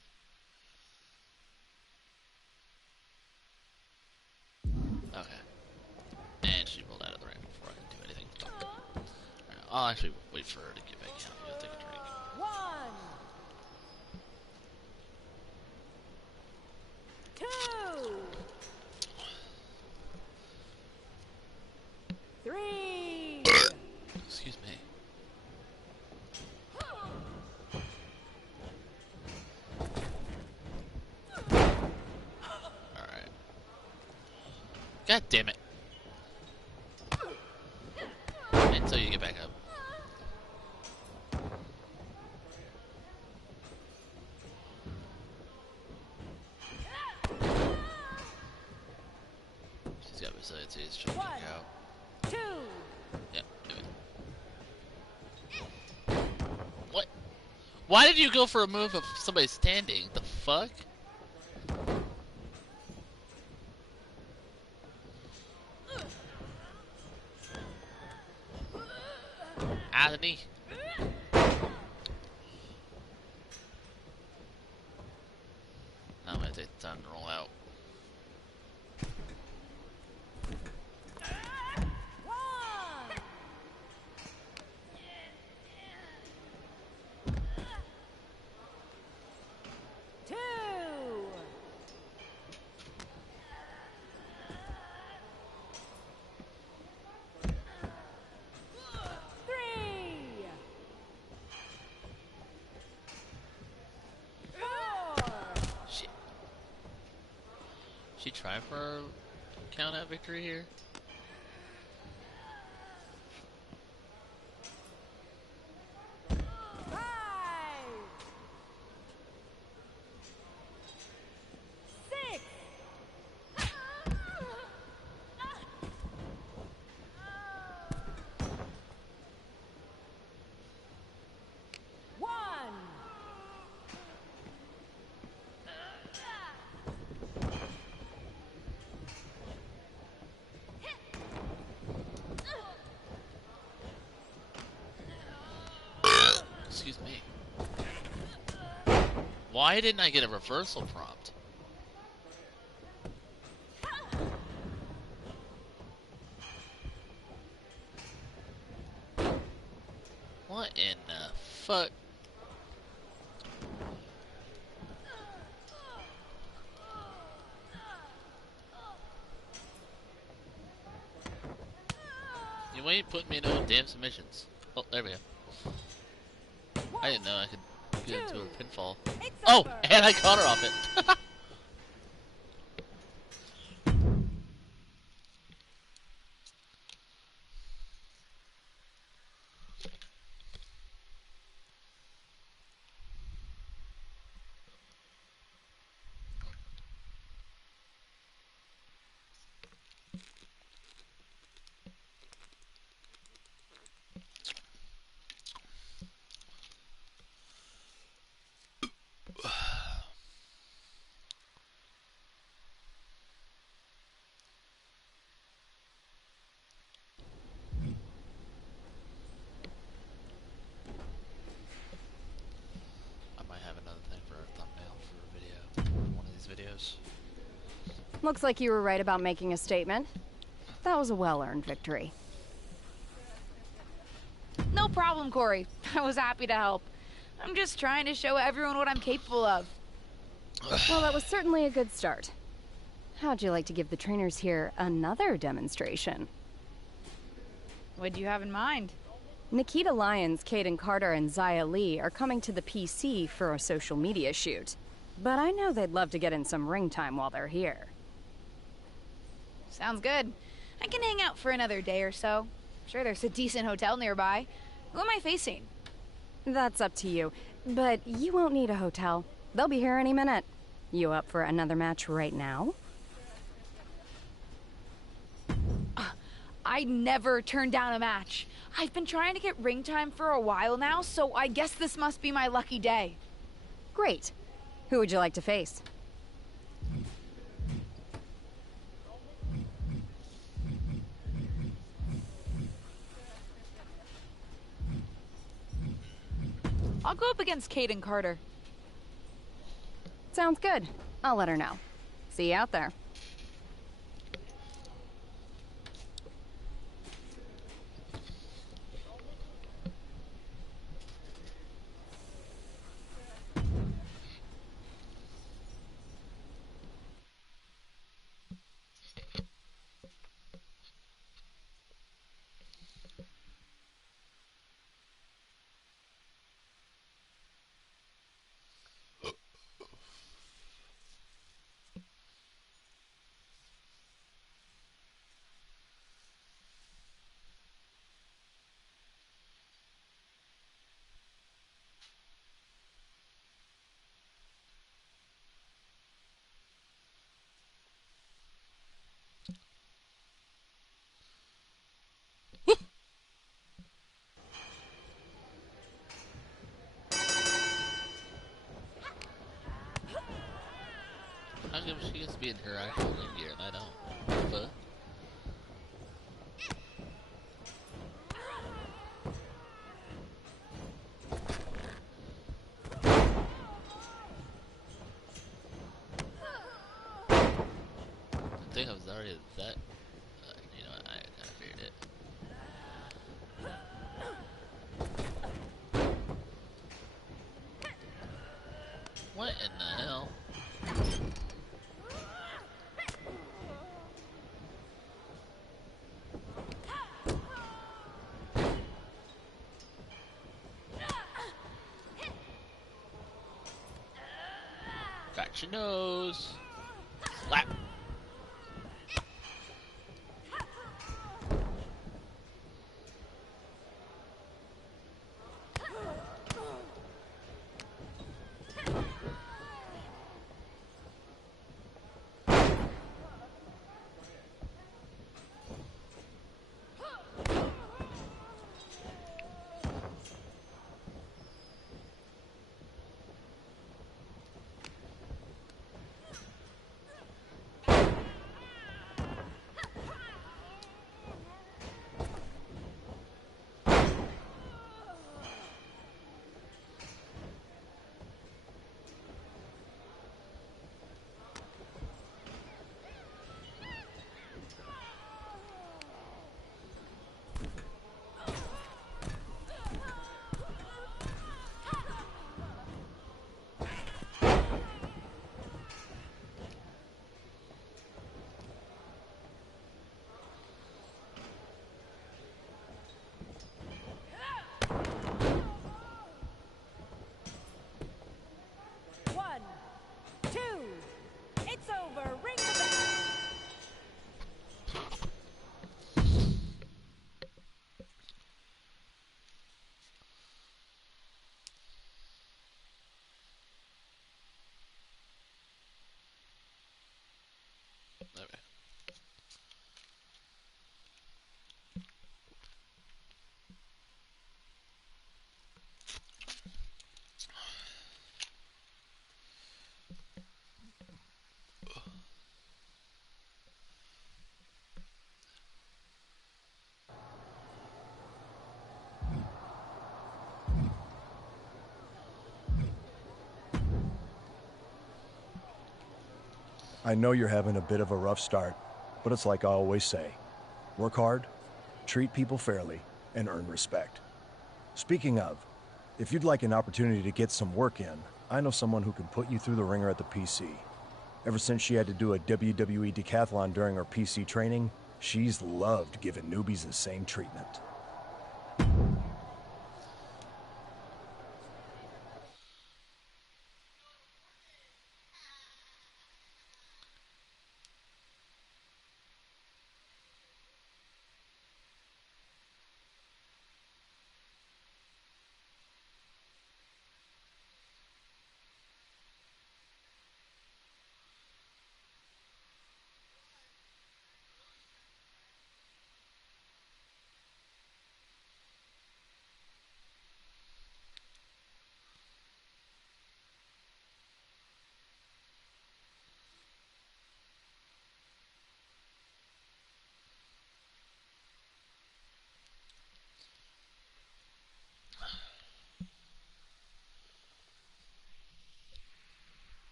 Okay. And she rolled out of the ring before I can do anything. Right, I'll actually wait for her to get back in. I'll go take a drink. 1, 2, 3. Excuse me. Alright. God damn it. Until you get back up. She's got resiliency, it's trying to kick out. 2. Yep, do it. What? Why did you go for a move of somebody standing? The fuck? Ah, the knee. Now I'm gonna take the time to roll out. 1. 2. 3. Shit. She trying for a count out victory here? Excuse me. Why didn't I get a reversal prompt? What in the fuck? You ain't putting me in no damn submissions. Oh, there we go. I didn't know I could get into a pinfall. Oh, and I caught her off it. Looks like you were right about making a statement. That was a well-earned victory. No problem, Corey. I was happy to help. I'm just trying to show everyone what I'm capable of. Well, that was certainly a good start. How'd you like to give the trainers here another demonstration? What'd you have in mind? Nikita Lyons, Kaden Carter, and Zaya Lee are coming to the PC for a social media shoot. But I know they'd love to get in some ring time while they're here. Sounds good. I can hang out for another day or so. Sure, there's a decent hotel nearby. Who am I facing? That's up to you. But you won't need a hotel. They'll be here any minute. You up for another match right now? I never turn down a match. I've been trying to get ring time for a while now, so I guess this must be my lucky day. Great. Who would you like to face? I'll go up against Kate and Carter. Sounds good. I'll let her know. See you out there. How come she gets to be in her actual ring gear and I don't? But I think I was already that. You know, I kind of feared it. What in the hell? Got your nose. Slap. Okay. I know you're having a bit of a rough start, but it's like I always say. Work hard, treat people fairly, and earn respect. Speaking of, if you'd like an opportunity to get some work in, I know someone who can put you through the ringer at the PC. Ever since she had to do a WWE decathlon during her PC training, she's loved giving newbies the same treatment.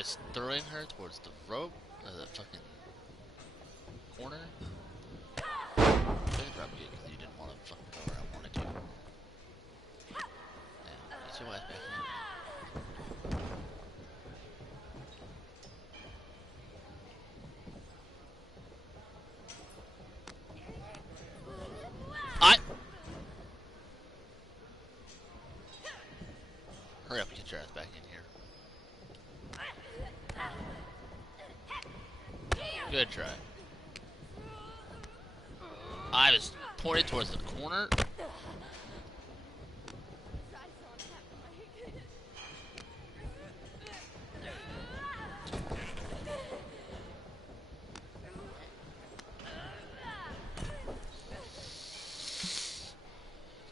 was throwing her towards the rope, or the fucking corner. I think drop kick because you didn't want to fucking go where I wanted to. Damn, get your ass back in there. Hurry up and get your ass back in here. Good try. I was pointed towards the corner.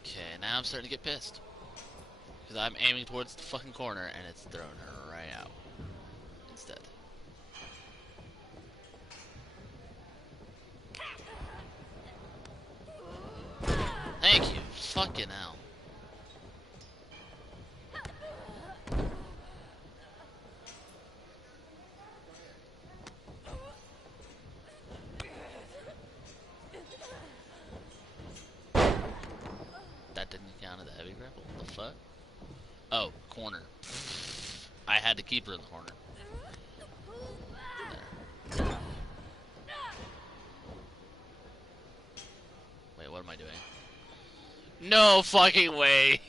Okay, now I'm starting to get pissed. Because I'm aiming towards the fucking corner and it's throwing her right out instead. Thank you. Fucking hell. That didn't count as a heavy grapple? What the fuck? Oh, corner. I had to keep her in the corner. There. Wait, what am I doing? No fucking way!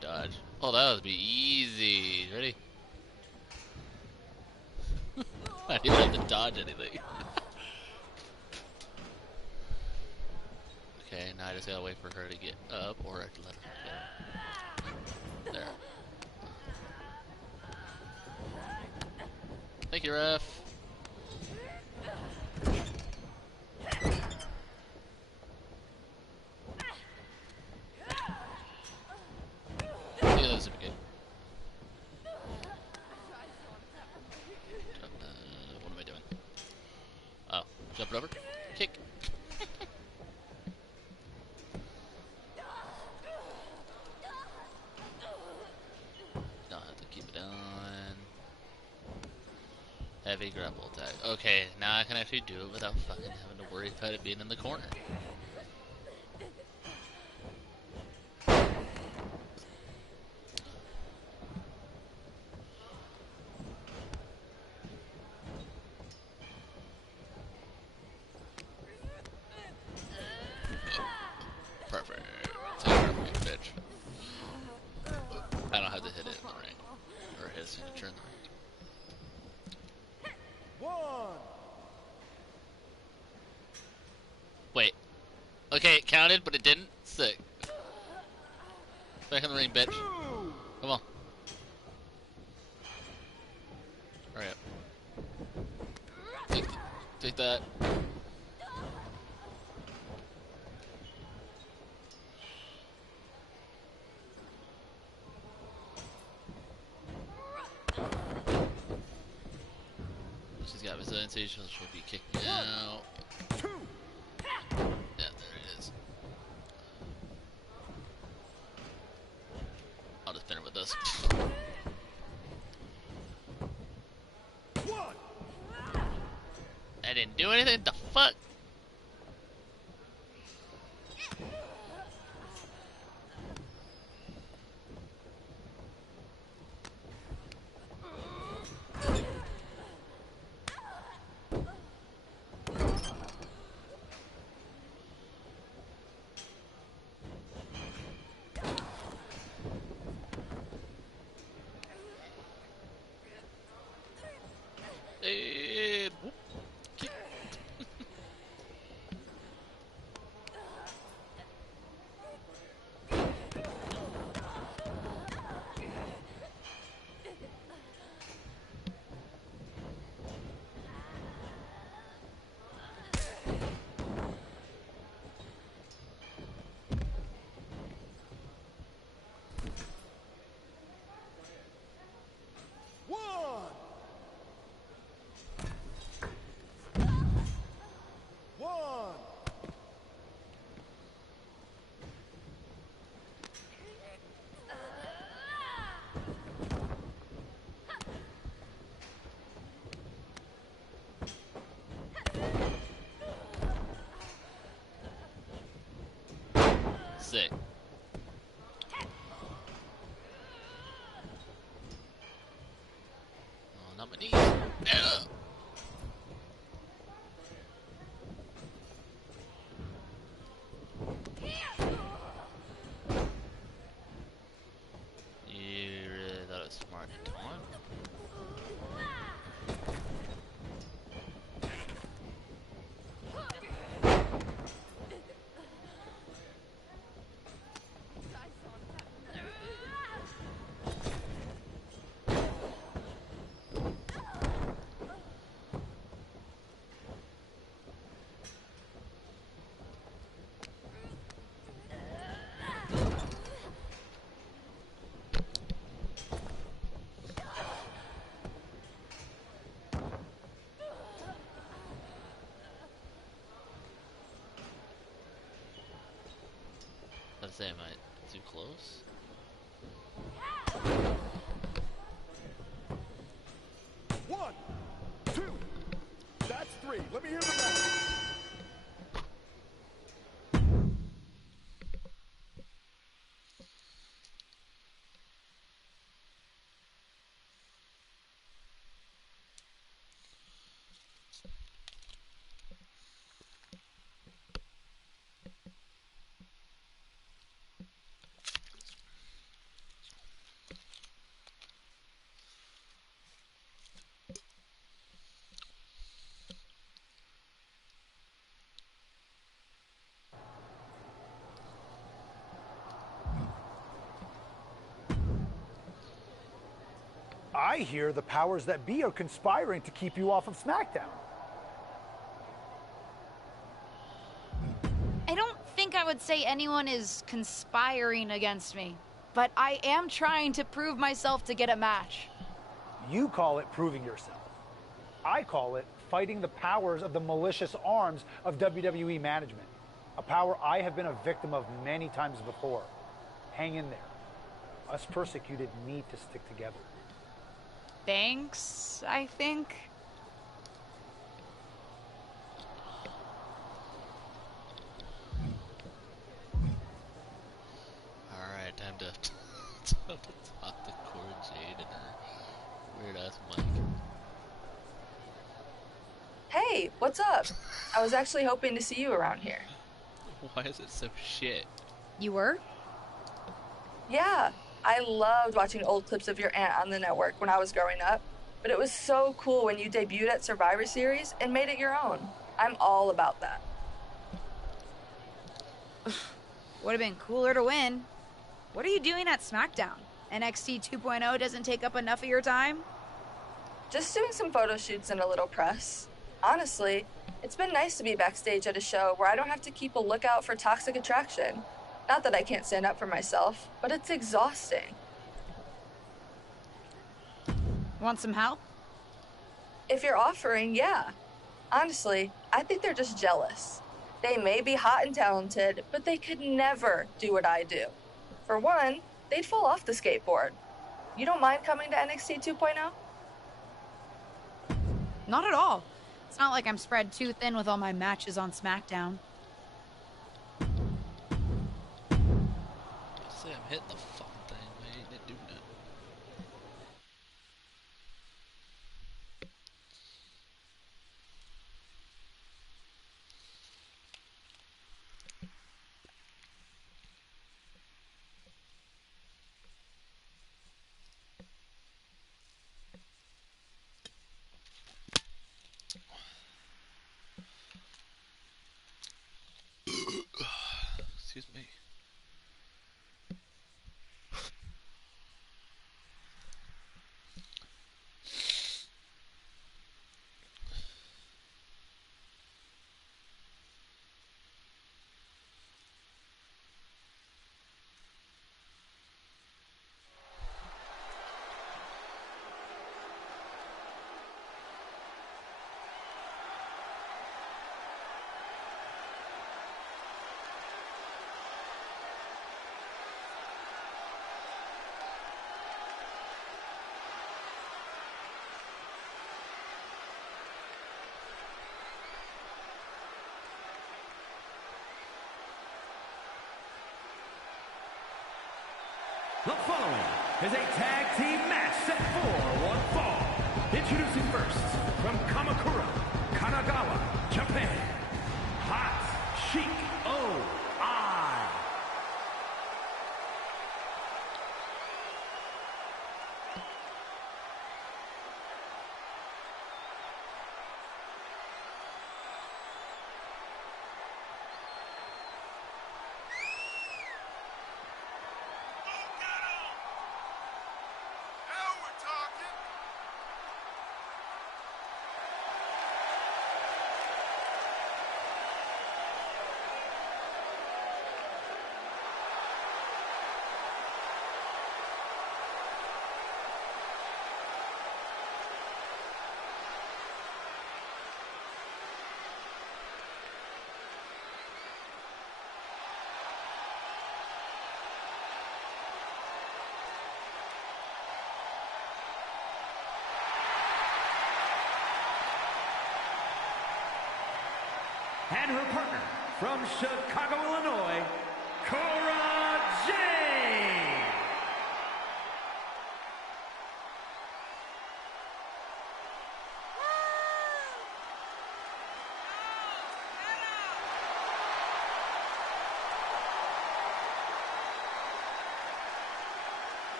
Dodge. Oh, that would be easy. Ready? I didn't have to dodge anything. Okay, now I just gotta wait for her to get up, or I can let her get. There. Thank you, ref. Yeah, that's a good. What am I doing? Oh, jumped over. Kick. Don't have to keep it on. Heavy grapple attack. Okay, now I can actually do it without fucking having to worry about it being in the corner. Perfect. Take her away, bitch. I don't have to hit it in the ring. Or hit a signature in the ring. Wait. Okay, it counted, but it didn't? Sick. Back in the ring, bitch. Come on. Hurry up. Take that. She's got resiliency, she'll be kicking out. Yeah, there it is. I'll just spin her with this. I didn't do anything, the fuck? And whoop, kick. sick. Oh, not my knees. Yeah. You really thought it was smart to taunt? Let's say, am I too close? One, two, that's three. Let me hear the rest. I hear the powers that be are conspiring to keep you off of SmackDown. I don't think I would say anyone is conspiring against me, but I am trying to prove myself to get a match. You call it proving yourself. I call it fighting the powers of the malicious arms of WWE management. A power I have been a victim of many times before. Hang in there. Us persecuted need to stick together. Thanks, I think. Alright, time to talk to Cora Jade and her weird ass mic. Hey, what's up? I was actually hoping to see you around here. Why is it so shit? You were? Yeah, I loved watching old clips of your aunt on the network when I was growing up, but it was so cool when you debuted at Survivor Series and made it your own. I'm all about that. Would have been cooler to win. What are you doing at SmackDown? NXT 2.0 doesn't take up enough of your time? Just doing some photo shoots and a little press. Honestly, it's been nice to be backstage at a show where I don't have to keep a lookout for toxic attraction. Not that I can't stand up for myself, but it's exhausting. Want some help? If you're offering, yeah. Honestly, I think they're just jealous. They may be hot and talented, but they could never do what I do. For one, they'd fall off the skateboard. You don't mind coming to NXT 2.0? Not at all. It's not like I'm spread too thin with all my matches on SmackDown. Say I'm hitting the fucking thing, man. Ain't doing that. Excuse me. The following is a tag team match set for one fall. Introducing first, from Kamakura, Kanagawa, Japan, Hot Chic O.I. And her partner from Chicago, Illinois, Cora Jade.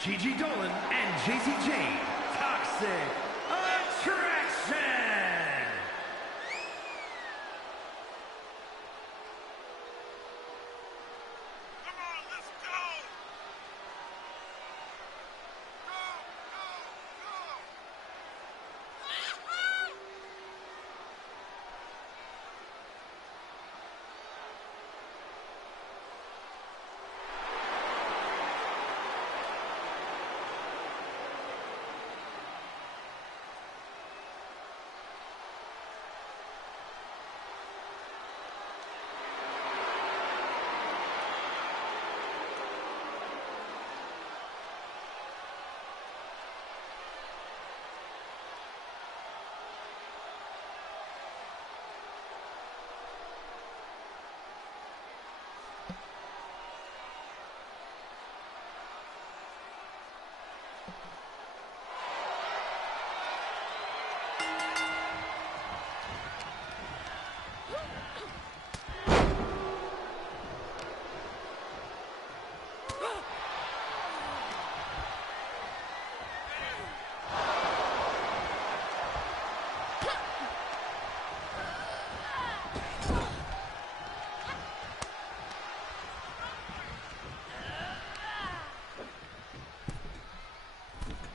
Gigi Dolan and JC Jane, Toxic Attraction!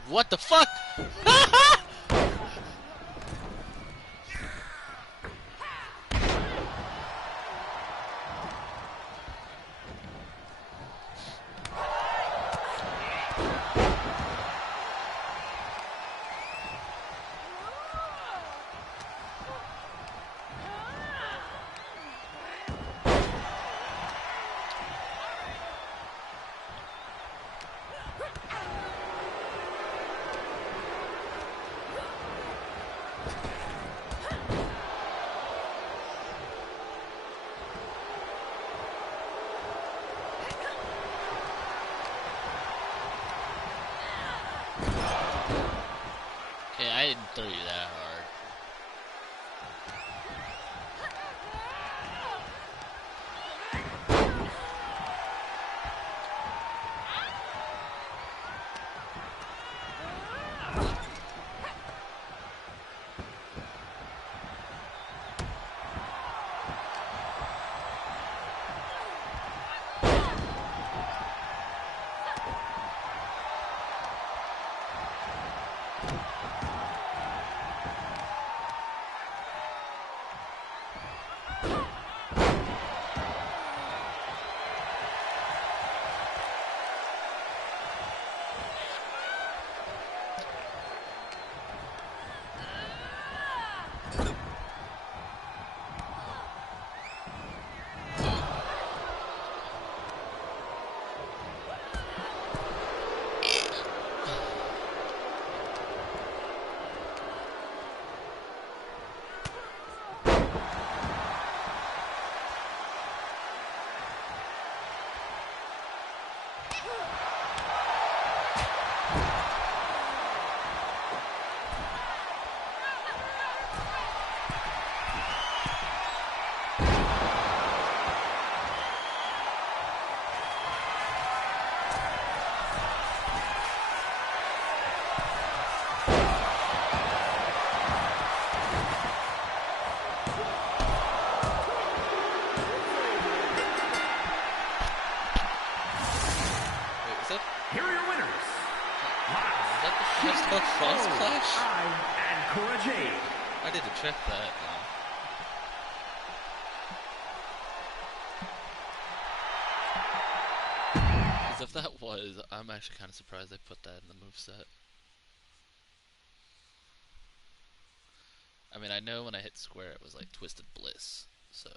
What the fuck? Okay, I didn't throw you that hard. I did to check that. Because if that was, I'm actually kind of surprised they put that in the moveset. I mean, I know when I hit square it was like Twisted Bliss, so...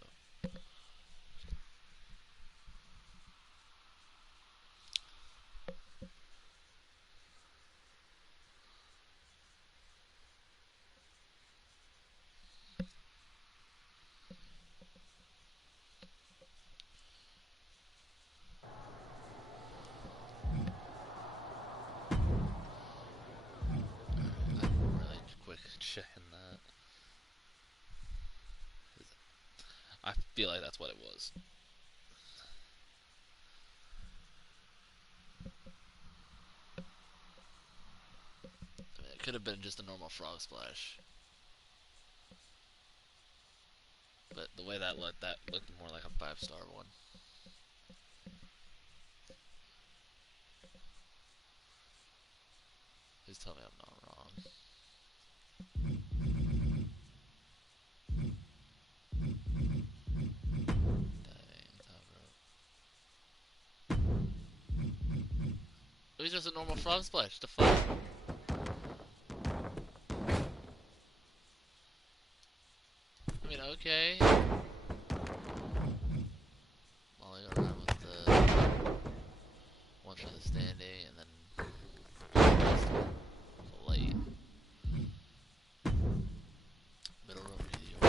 checking that. I feel like that's what it was. I mean, it could have been just a normal frog splash. But the way that looked more like a 5-star one. Please tell me I'm not wrong. It was just a normal frog splash. The fuck? I mean, okay. Molly around with the one for the standing, and then late. Middle rope medium.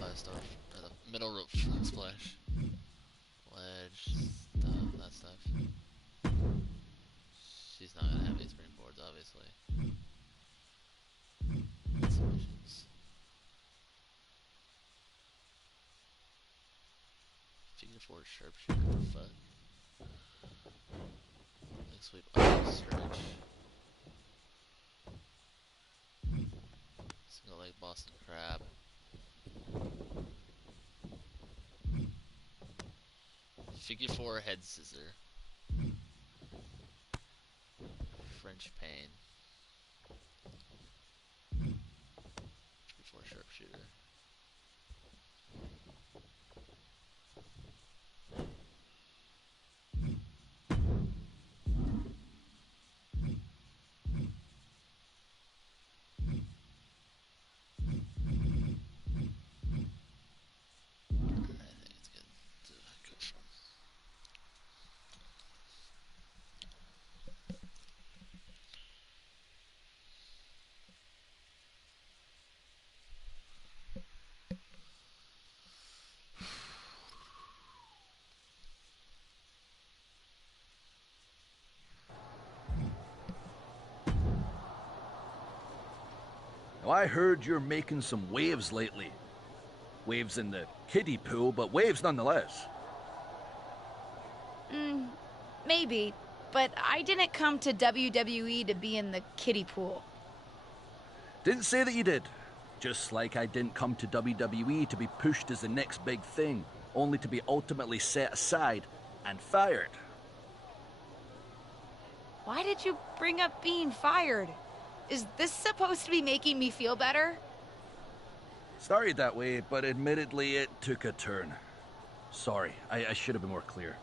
5-star, or the middle rope frog splash. Ledge, stuff, that stuff. She's not gonna have any springboards, obviously. Submissions. Figure 4 sharpshooter, fuck. Leg sweep, stretch. Single leg Boston Crab. Figure 4 head scissor. French pain. Figure 4 sharpshooter. Now, I heard you're making some waves lately. Waves in the kiddie pool, but waves nonetheless. Maybe, but I didn't come to WWE to be in the kiddie pool. Didn't say that you did. Just like I didn't come to WWE to be pushed as the next big thing, only to be ultimately set aside and fired. Why did you bring up being fired? Is this supposed to be making me feel better? Started that way, but admittedly it took a turn. Sorry, I should have been more clear.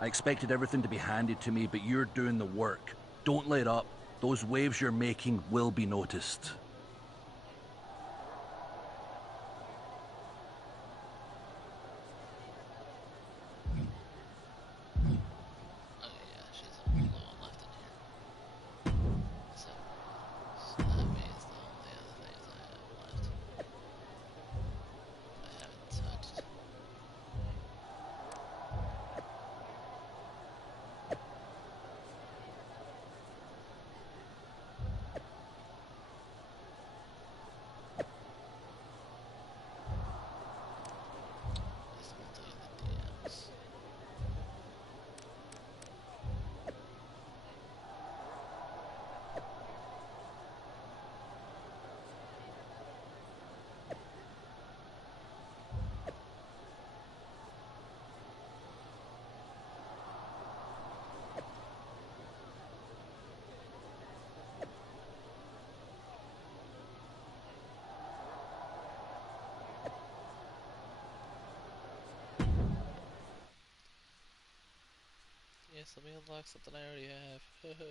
I expected everything to be handed to me, but you're doing the work. Don't let up. Those waves you're making will be noticed. Yes, let me unlock something I already have.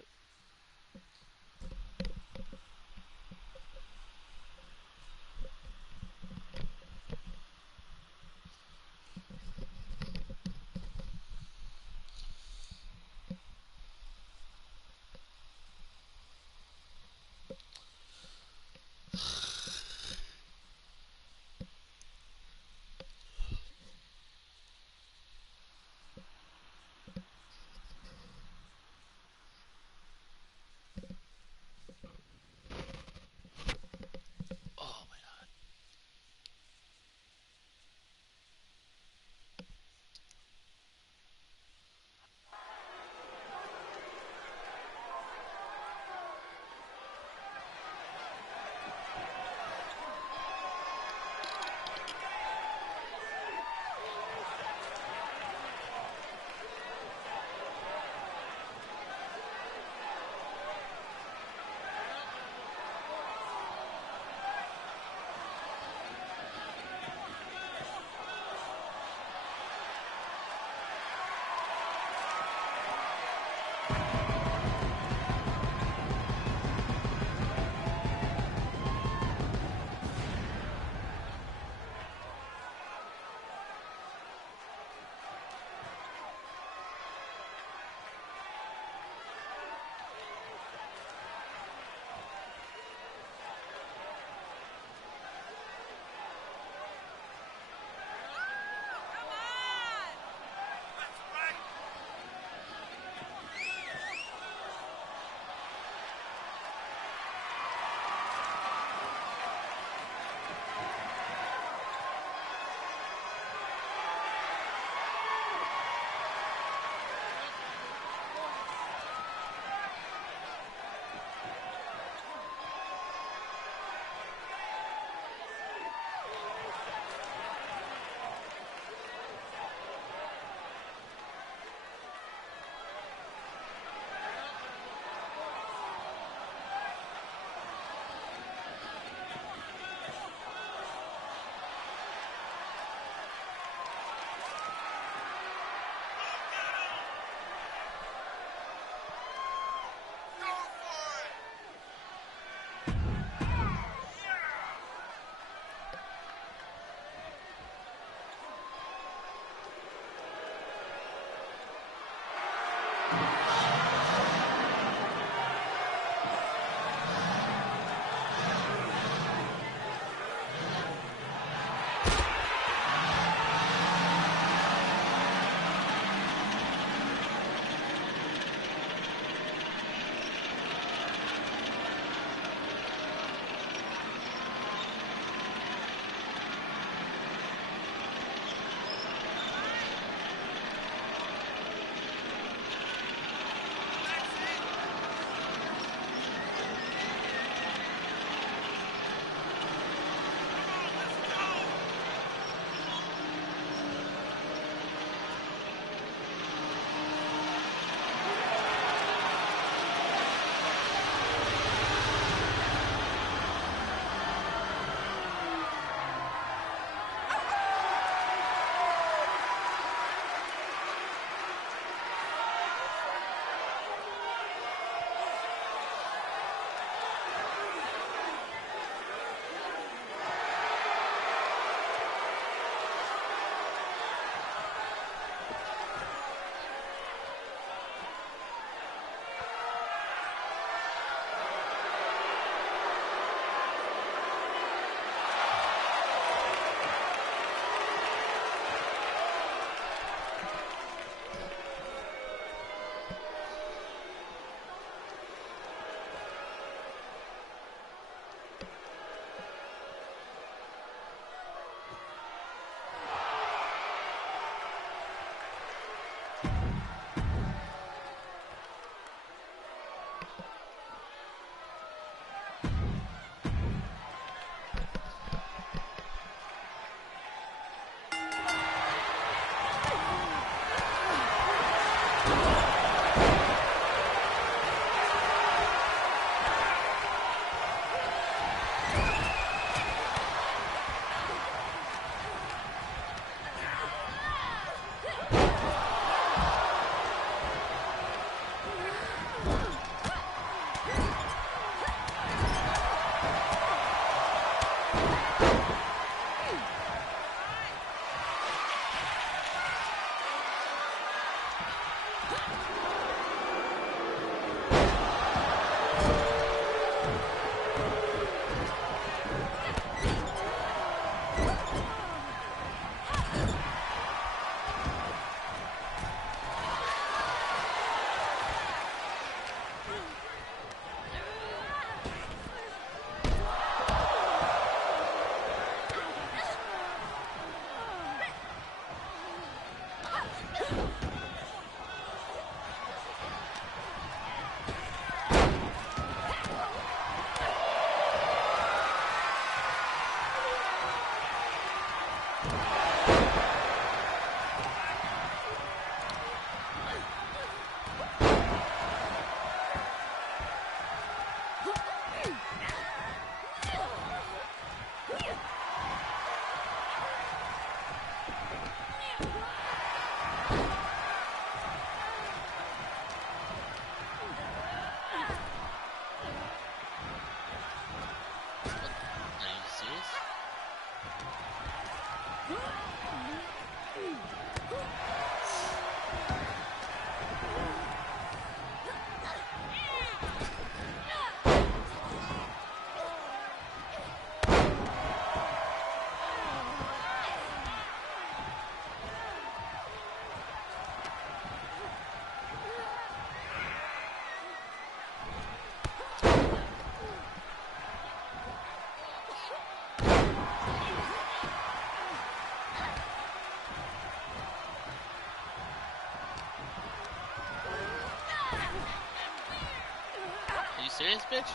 face, bitch?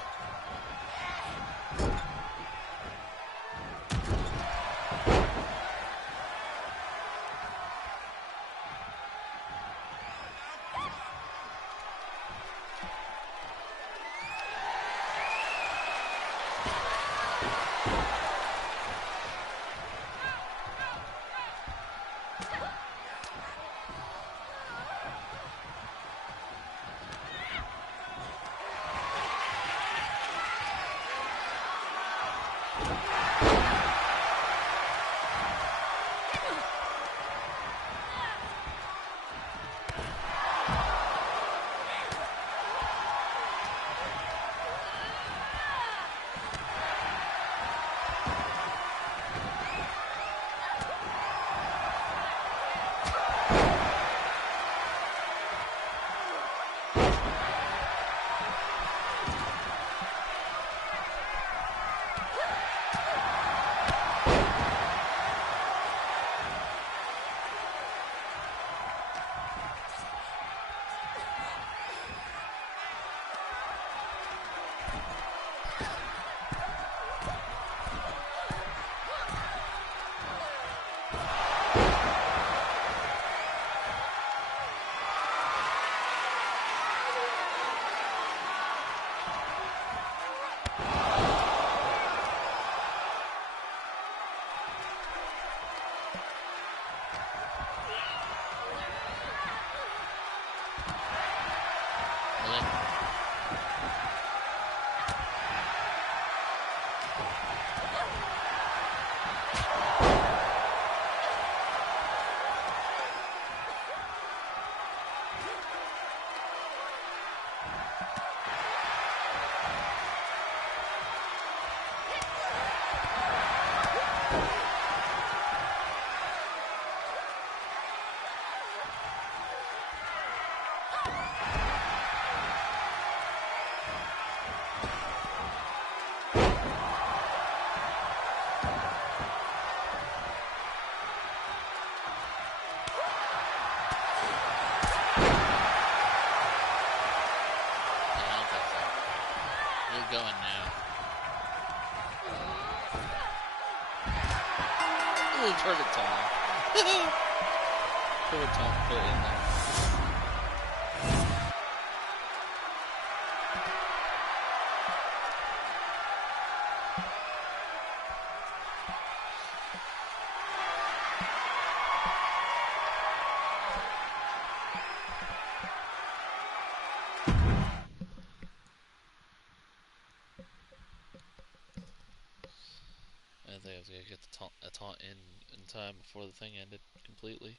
Going now. Ooh, perfect time. Perfect time to put it in there. I think I was gonna get the taunt in time before the thing ended completely.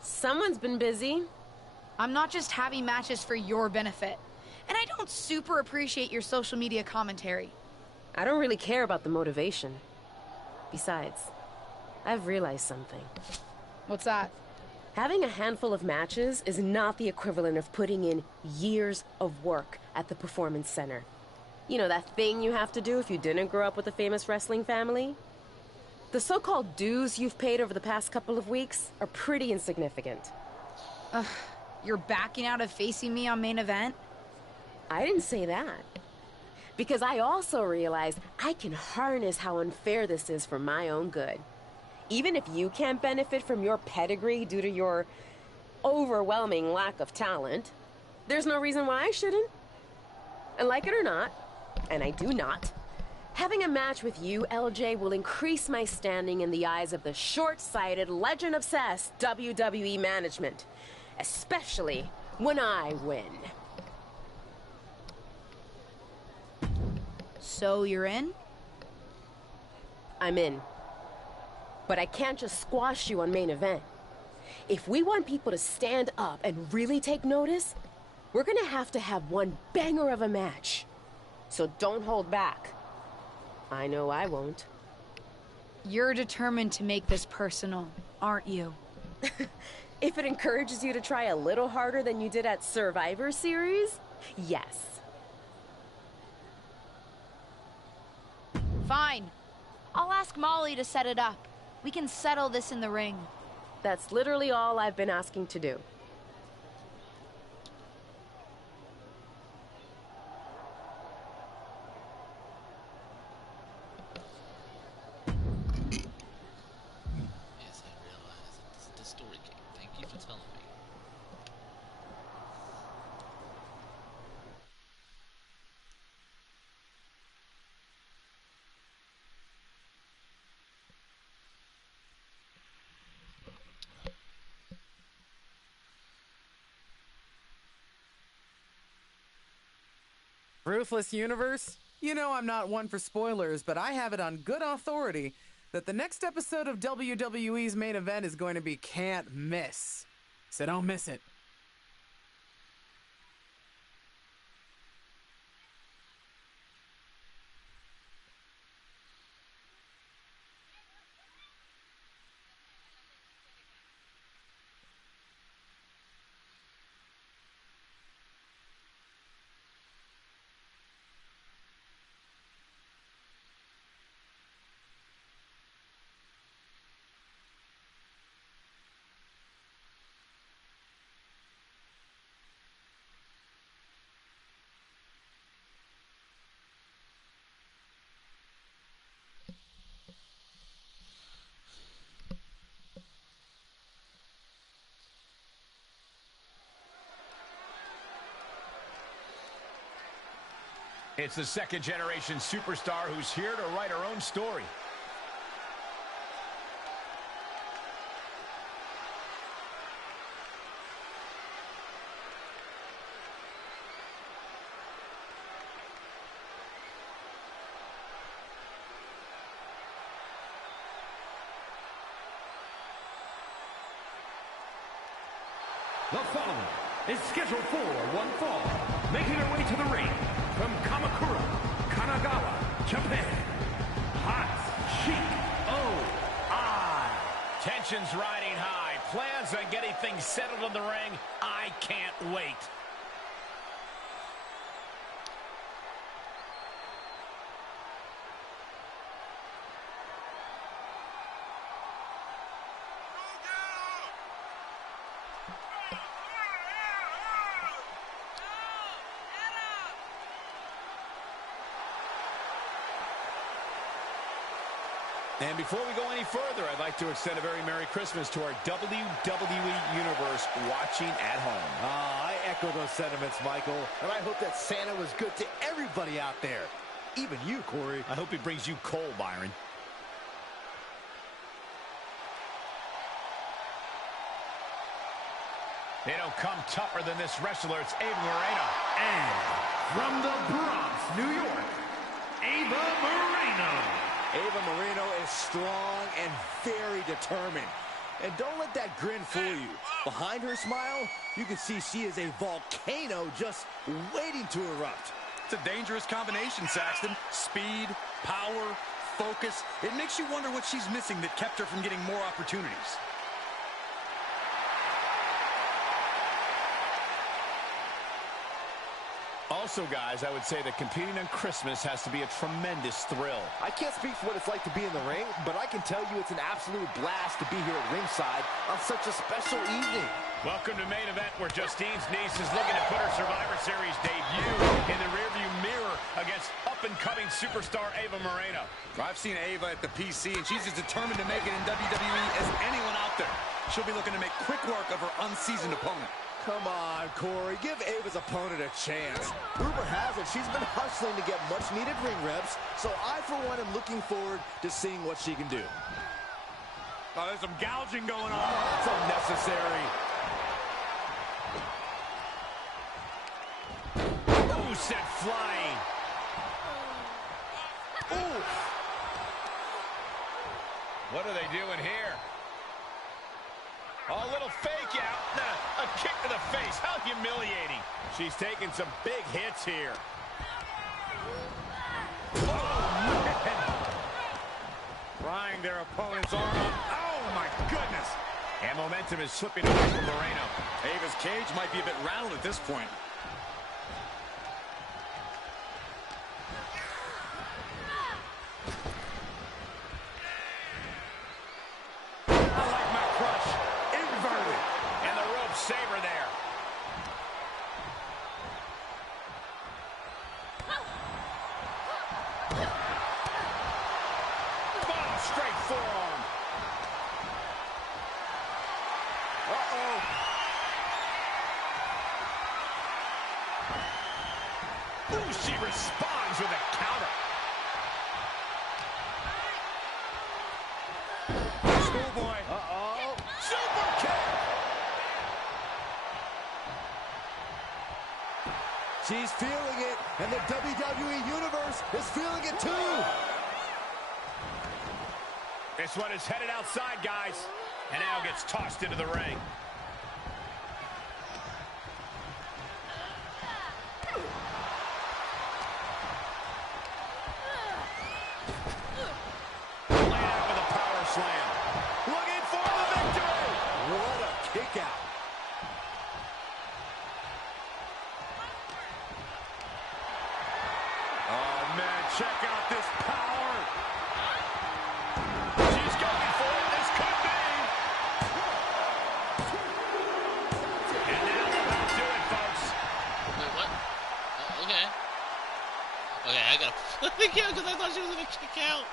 Someone's been busy. I'm not just having matches for your benefit. And I don't super appreciate your social media commentary. I don't really care about the motivation. Besides, I've realized something. What's that? Having a handful of matches is not the equivalent of putting in years of work at the Performance Center. You know, that thing you have to do if you didn't grow up with a famous wrestling family? The so-called dues you've paid over the past couple of weeks are pretty insignificant. You're backing out of facing me on main event? I didn't say that. Because I also realized I can harness how unfair this is for my own good. Even if you can't benefit from your pedigree due to your overwhelming lack of talent, there's no reason why I shouldn't. And like it or not, and I do not, having a match with you, LJ, will increase my standing in the eyes of the short-sighted, legend-obsessed WWE management. Especially when I win. So you're in? I'm in. But I can't just squash you on main event. If we want people to stand up and really take notice, we're gonna have to have one banger of a match. So don't hold back. I know I won't. You're determined to make this personal, aren't you? If it encourages you to try a little harder than you did at Survivor Series, yes. Fine. I'll ask Molly to set it up. We can settle this in the ring. That's literally all I've been asking to do. Yes, I realize it's the story game. Thank you for telling me. Ruthless Universe? You know I'm not one for spoilers, but I have it on good authority that the next episode of WWE's main event is going to be can't miss. So don't miss it. It's the second-generation superstar who's here to write her own story. The following is scheduled for one fall, making her way to the ring from Kamakura, Kanagawa, Japan, Hoshino. Tensions riding high. Plans on getting things settled in the ring. I can't wait. And before we go any further, I'd like to extend a very Merry Christmas to our WWE Universe watching at home. I echo those sentiments, Michael. And I hope that Santa was good to everybody out there. Even you, Corey. I hope he brings you coal, Byron. They don't come tougher than this wrestler. It's Ava Moreno. And from the Bronx, New York, Ava Moreno. Ava Moreno is strong and very determined. And don't let that grin fool you. Behind her smile, you can see she is a volcano just waiting to erupt. It's a dangerous combination, Saxton. Speed, power, focus. It makes you wonder what she's missing that kept her from getting more opportunities. Also, guys, I would say that competing on Christmas has to be a tremendous thrill. I can't speak for what it's like to be in the ring, but I can tell you it's an absolute blast to be here at ringside on such a special evening. Welcome to Main Event, where Justine's niece is looking to put her Survivor Series debut in the rearview mirror against up-and-coming superstar Ava Moreno. I've seen Ava at the PC, and she's as determined to make it in WWE as anyone out there. She'll be looking to make quick work of her unseasoned opponent. Come on, Corey. Give Ava's opponent a chance. Rumor has it she's been hustling to get much-needed ring reps, so I, for one, am looking forward to seeing what she can do. Oh, there's some gouging going on. That's unnecessary. Ooh, sent flying. Ooh. What are they doing here? A little fake out. A kick to the face. How humiliating. She's taking some big hits here. Oh, man. Prying their opponent's arm up. Oh, my goodness. And momentum is slipping away from Moreno. Ava's cage might be a bit rattled at this point. Saber there. Oh, straight forearm. Uh-oh. Ooh, she responds with a counter. Schoolboy. Uh-oh. Super kick. She's feeling it, and the WWE Universe is feeling it too. This one is headed outside, guys, and now gets tossed into the ring. Laid out with a power slam. Looking for the victory. What a kick out. Check out this power. She's going for it. This could be. And now that'll do it, folks. Wait, what? Okay. Okay, I gotta flip again because I thought she was gonna kick out.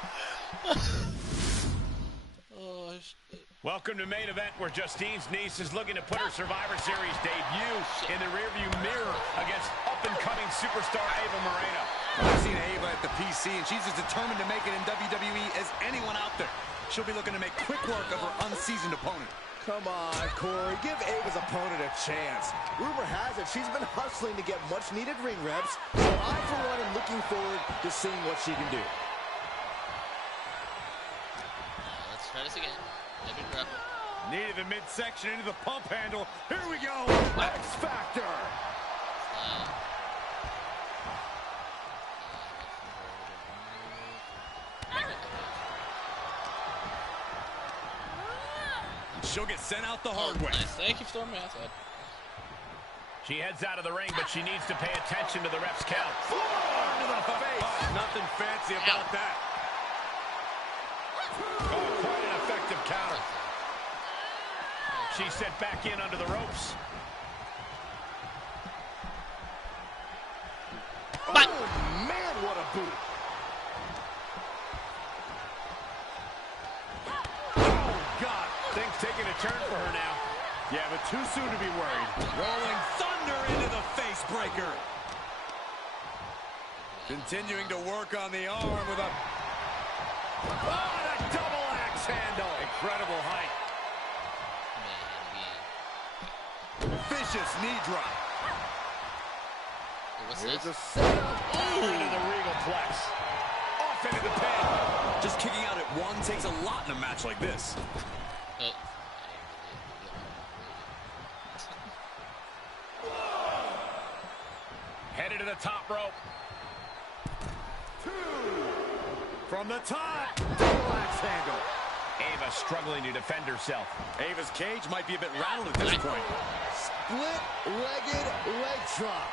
Oh, welcome to main event, where Justine's niece is looking to put her Survivor Series debut in the rearview mirror against up-and-coming superstar Ava Moreno. I've seen Ava at the PC, and she's as determined to make it in WWE as anyone out there. She'll be looking to make quick work of her unseasoned opponent. Come on, Corey. Give Ava's opponent a chance. Rumor has it she's been hustling to get much-needed ring reps, so I, for one, am looking forward to seeing what she can do. Let's try this again. Maybe drop it. Needed the midsection into the pump handle. Here we go. X Factor. She'll get sent out the hard way. Nice. Thank you for throwing me outside. She heads out of the ring, but she needs to pay attention to the ref's count. Forearm to the face. Nothing fancy about that. Oh, quite an effective counter. She's sent back in under the ropes. But oh, man, what a boot. Things taking a turn for her now. Yeah, but too soon to be worried. Rolling thunder into the face breaker. Continuing to work on the arm with a... Oh, and a double axe handle. Incredible height. Vicious knee drop. What's Here's this? a setup. Into the regal plex. Off into the pin. Just kicking out at one takes a lot in a match like this. Headed to the top rope. Two. From the top. Double axe handle. Ava struggling to defend herself. Ava's cage might be a bit rattled at this point. Split-legged leg drop.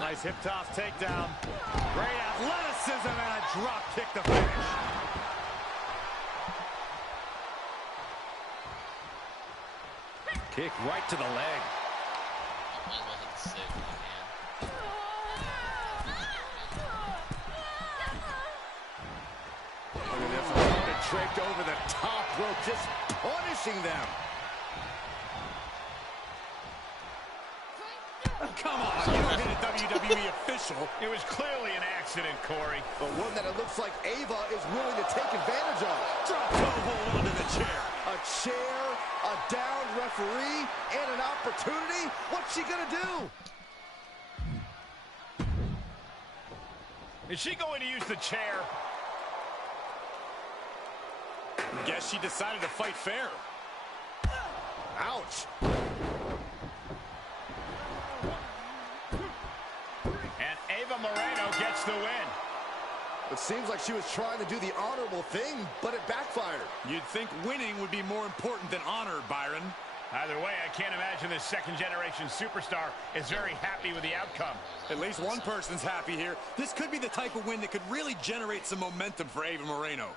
Nice hip toss takedown. Great athleticism and a drop kick to finish. Kick right to the leg. Look at this opponent draped over the top rope, just punishing them. Come on, you don't hit a WWE official. It was clearly an accident, Corey. But one that it looks like Ava is willing to take advantage of. Drop toe hold onto the chair. A chair, a downed referee, and an opportunity. What's she gonna do? Is she going to use the chair? Guess she decided to fight fair. Ouch. And Ava Moreno gets the win. It seems like she was trying to do the honorable thing, but it backfired. You'd think winning would be more important than honor, Byron. Either way, I can't imagine this second-generation superstar is very happy with the outcome. At least one person's happy here. This could be the type of win that could really generate some momentum for Ava Moreno.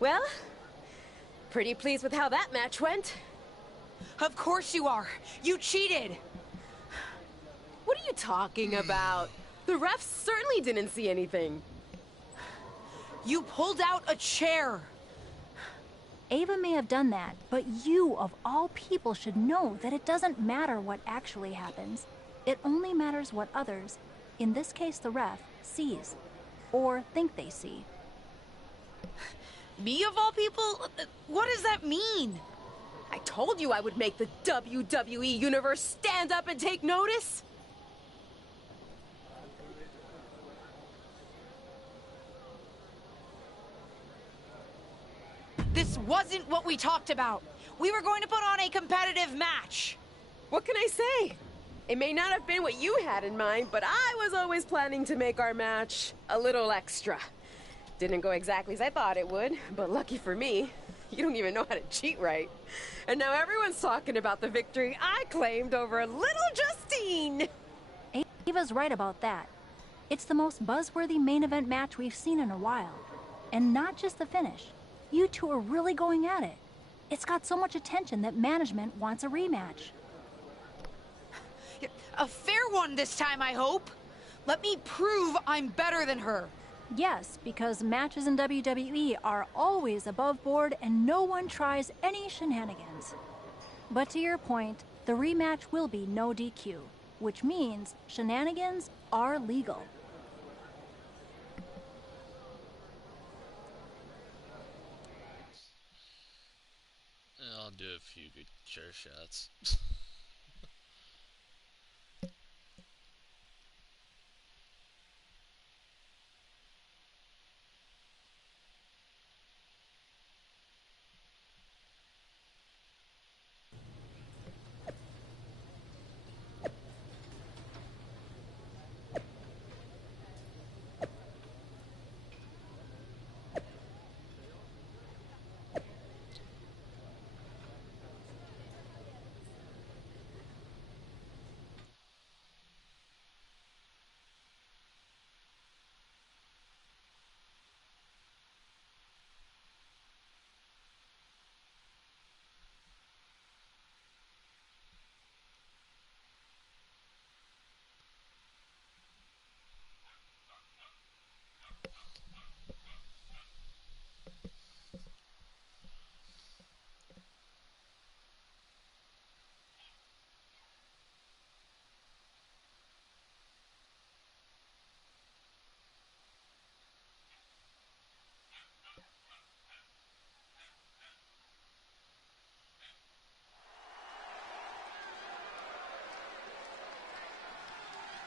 Well, pretty pleased with how that match went. Of course you are. You cheated. What are you talking about? The refs certainly didn't see anything. You pulled out a chair. Ava may have done that, but you, of all people, should know that it doesn't matter what actually happens. It only matters what others, in this case the ref, sees. Or think they see. Me of all people? What does that mean? I told you I would make the WWE Universe stand up and take notice. This wasn't what we talked about. We were going to put on a competitive match. What can I say? It may not have been what you had in mind, but I was always planning to make our match a little extra. Didn't go exactly as I thought it would, but lucky for me, you don't even know how to cheat right. And now everyone's talking about the victory I claimed over little Justine. Ava's right about that. It's the most buzzworthy main event match we've seen in a while. And not just the finish. You two are really going at it. It's got so much attention that management wants a rematch. A fair one this time, I hope. Let me prove I'm better than her. Yes, because matches in WWE are always above board and no one tries any shenanigans. But to your point, the rematch will be no DQ, which means shenanigans are legal. I'll do a few good chair shots.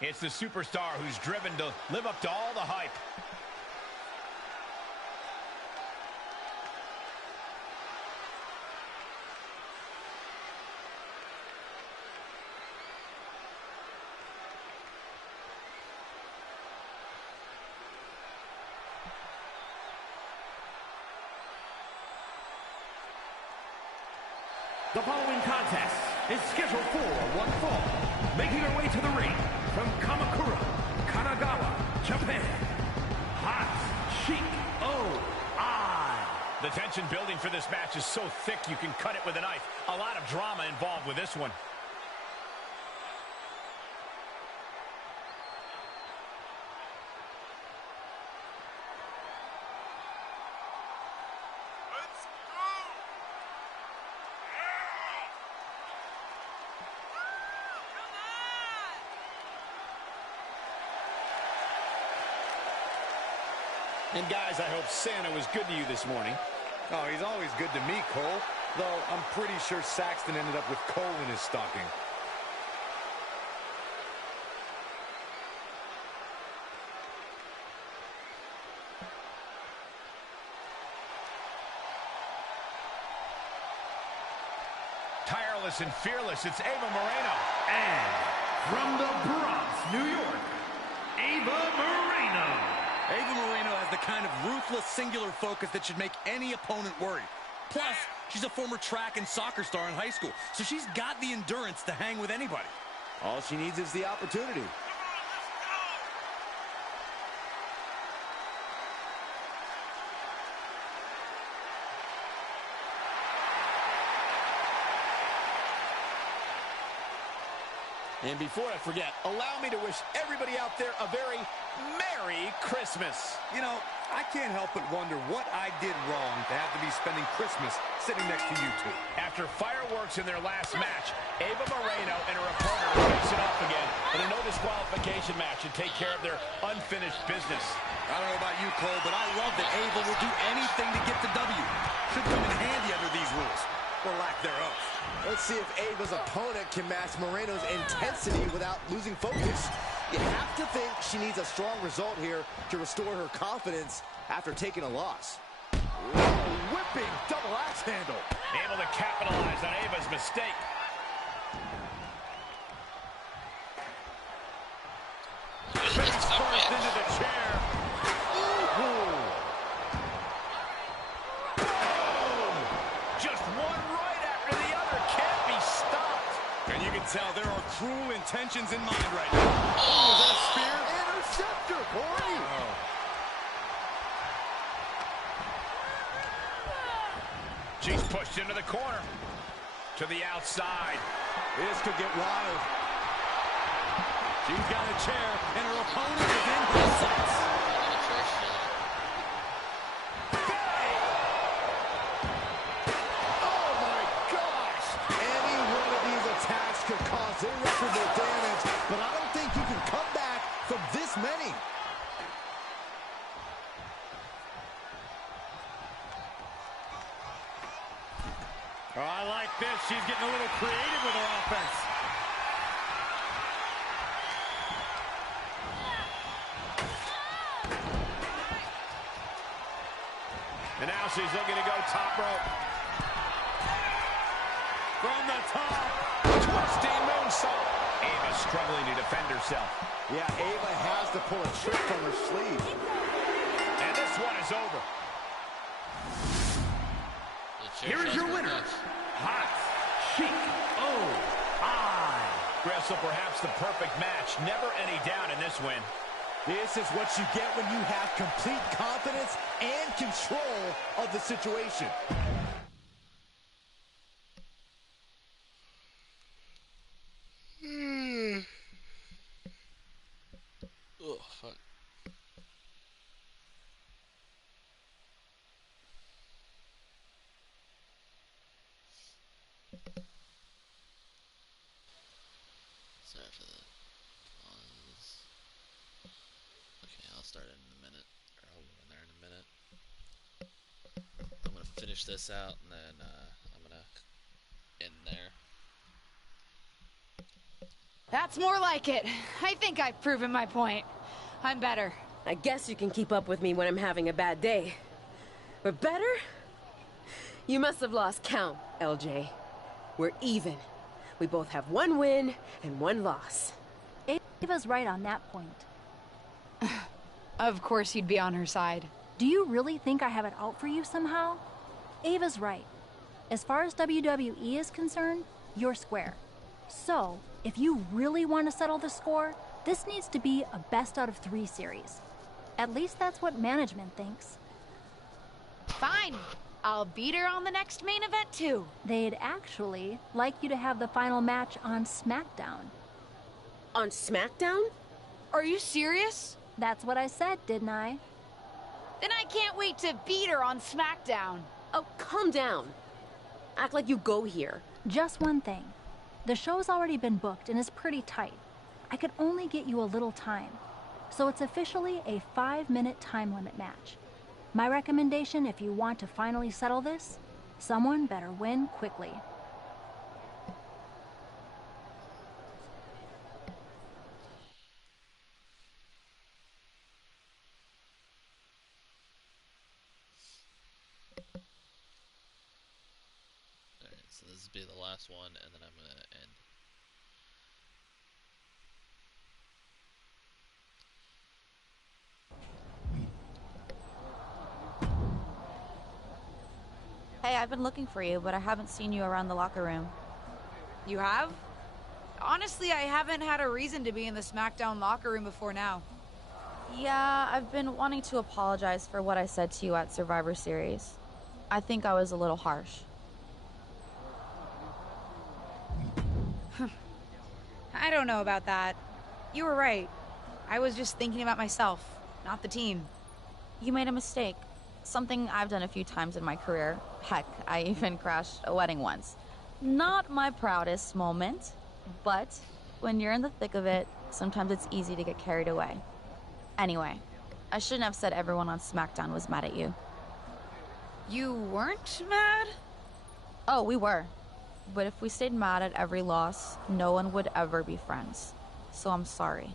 It's the superstar who's driven to live up to all the hype. The following contest is scheduled for one fall. Making her way to the ring from Kamakura, Kanagawa, Japan, Hoshino. The tension building for this match is so thick you can cut it with a knife. A lot of drama involved with this one. And guys, I hope Santa was good to you this morning. Oh, he's always good to me, Cole. Though I'm pretty sure Saxton ended up with coal in his stocking. Tireless and fearless, it's Ava Moreno. And from the Bronx, New York, Ava Moreno. Ava Moreno has the kind of ruthless, singular focus that should make any opponent worry. Plus, she's a former track and soccer star in high school, so she's got the endurance to hang with anybody. All she needs is the opportunity. And before I forget, allow me to wish everybody out there a very Merry Christmas. You know, I can't help but wonder what I did wrong to have to be spending Christmas sitting next to you two. After fireworks in their last match, Ava Moreno and her opponent are facing off again in a no disqualification match and take care of their unfinished business. I don't know about you, Cole, but I love that Ava will do anything to get the W. Should come in handy under these rules, or lack thereof. Let's see if Ava's opponent can match Moreno's intensity without losing focus. You have to think she needs a strong result here to restore her confidence after taking a loss. Whipping double axe handle. Able to capitalize on Ava's mistake. Face first into the chair. Ooh. Just one right after the other. Can't be stopped. And you can tell there are cruel intentions in mind right now. Oh, is that a spear? Interceptor, Corey. Oh. She's pushed into the corner. To the outside. This could get wild. She's got a chair, and her opponent is in her sights. Oh my gosh! Any one of these attacks could cause irreparable damage, but I don't think you can come back from this many. Oh, I like this. She's getting a little creative with her offense. And now she's looking to go top rope. From the top. Twisting moonsault. Ava struggling to defend herself. Yeah, Ava has to pull a trick from her sleeve. And this one is over. Here is your winner, Hoshino. Wrestle perhaps the perfect match. Never any doubt in this win. This is what you get when you have complete confidence and control of the situation. Oh, fuck. Sorry for the pause. Okay, I'll start in a minute. Or I'll go in there in a minute. I'm gonna finish this out and then I'm gonna end there. That's more like it. I think I've proven my point. I'm better. I guess you can keep up with me when I'm having a bad day. But better? You must have lost count, LJ. We're even. We both have one win and one loss. Ava's right on that point. Of course you'd be on her side. Do you really think I have it out for you somehow? Ava's right. As far as WWE is concerned, you're square. So, if you really want to settle the score, this needs to be a best-out-of-3 series. At least that's what management thinks. Fine. I'll beat her on the next main event, too. They'd actually like you to have the final match on SmackDown. On SmackDown? Are you serious? That's what I said, didn't I? Then I can't wait to beat her on SmackDown. Oh, calm down. Act like you go here. Just one thing. The show's already been booked and is pretty tight. I could only get you a little time. So it's officially a 5-minute time limit match. My recommendation, if you want to finally settle this, someone better win quickly. Alright, so this will be the last one, and then I'm gonna end. Hey, I've been looking for you, but I haven't seen you around the locker room. You have? Honestly, I haven't had a reason to be in the SmackDown locker room before now. Yeah, I've been wanting to apologize for what I said to you at Survivor Series. I think I was a little harsh. I don't know about that. You were right. I was just thinking about myself, not the team. You made a mistake. Something I've done a few times in my career. Heck, I even crashed a wedding once. Not my proudest moment, but when you're in the thick of it, sometimes it's easy to get carried away. Anyway, I shouldn't have said everyone on SmackDown was mad at you. You weren't mad? Oh, we were. But if we stayed mad at every loss, no one would ever be friends. So I'm sorry.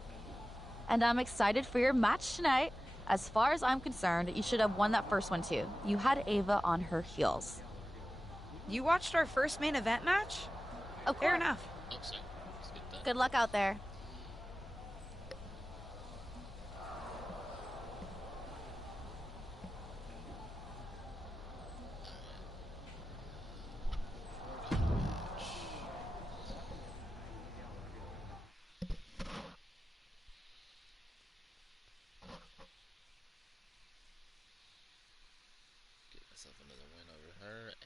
And I'm excited for your match tonight. As far as I'm concerned, you should have won that first one too. You had Ava on her heels. You watched our first main event match? Of course. Fair enough. Good luck out there. Get myself another win over her, and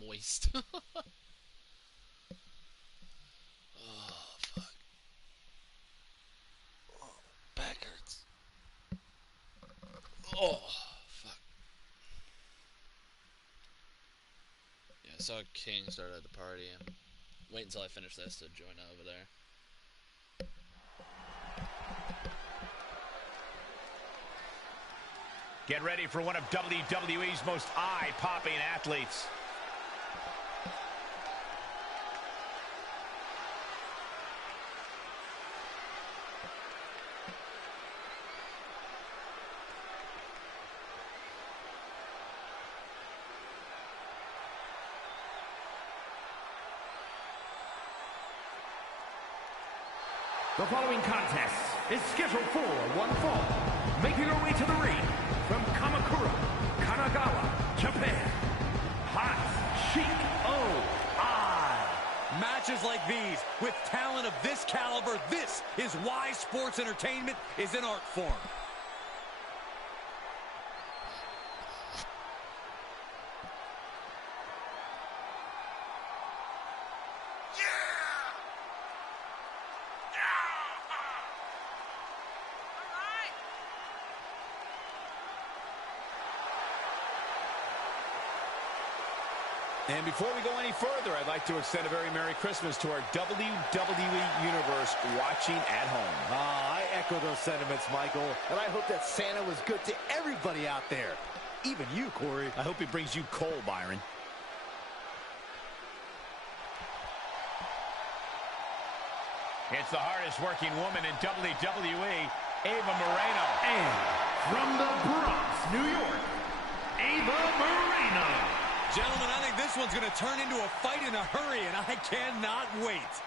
moist. Oh, fuck. Oh, back hurts. Oh, fuck. Yeah, I saw King start at the party. I'm waiting until I finish this to join over there. Get ready for one of WWE's most eye-popping athletes. The following contest is scheduled for one fall. Making her way to the ring from Kamakura, Kanagawa, Japan, Hoshino. Matches like these, with talent of this caliber, this is why sports entertainment is an art form. And before we go any further, I'd like to extend a very Merry Christmas to our WWE Universe watching at home. I echo those sentiments, Michael. And I hope that Santa was good to everybody out there. Even you, Corey. I hope he brings you coal, Byron. It's the hardest working woman in WWE, Ava Moreno. And from the Bronx, New York, Ava Moreno. Gentlemen, I think this one's going to turn into a fight in a hurry, and I cannot wait.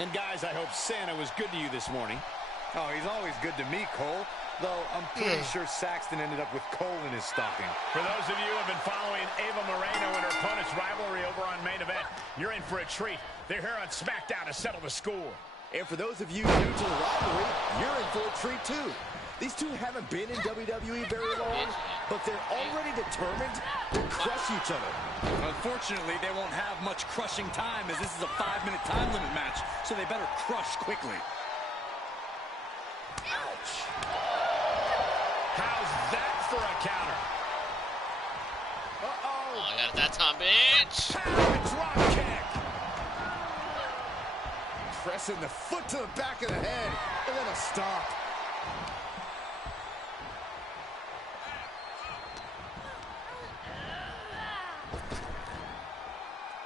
And guys, I hope Santa was good to you this morning. Oh, he's always good to me, Cole. Though I'm pretty sure Saxton ended up with coal in his stocking. For those of you who have been following Ava Moreno and her opponent's rivalry over on Main Event, you're in for a treat. They're here on SmackDown to settle the score. And for those of you new to the rivalry, you're in for a treat too. These two haven't been in WWE very long, but they're already determined to crush each other. Unfortunately, they won't have much crushing time as this is a 5-minute time limit match, so they better crush quickly. Ouch. How's that for a counter? Oh, I got it that time, bitch. Drop kick. Pressing the foot to the back of the head, and then a stop.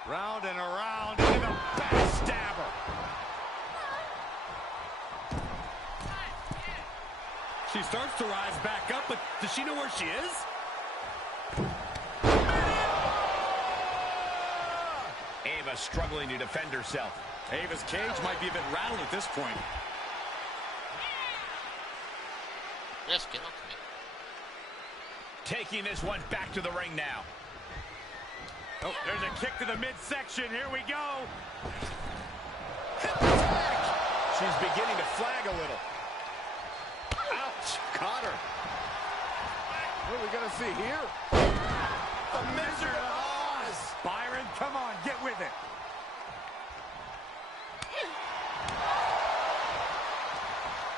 Round and around into the backstabber. She starts to rise back up, but does she know where she is? Ava struggling to defend herself. Ava's cage might be a bit rattled at this point. Yes, get off me. Taking this one back to the ring now. Oh, there's a kick to the midsection. Here we go. She's beginning to flag a little. Ouch. Caught her. What are we going to see here? The Wizard of Oz. Byron, come on, get with it.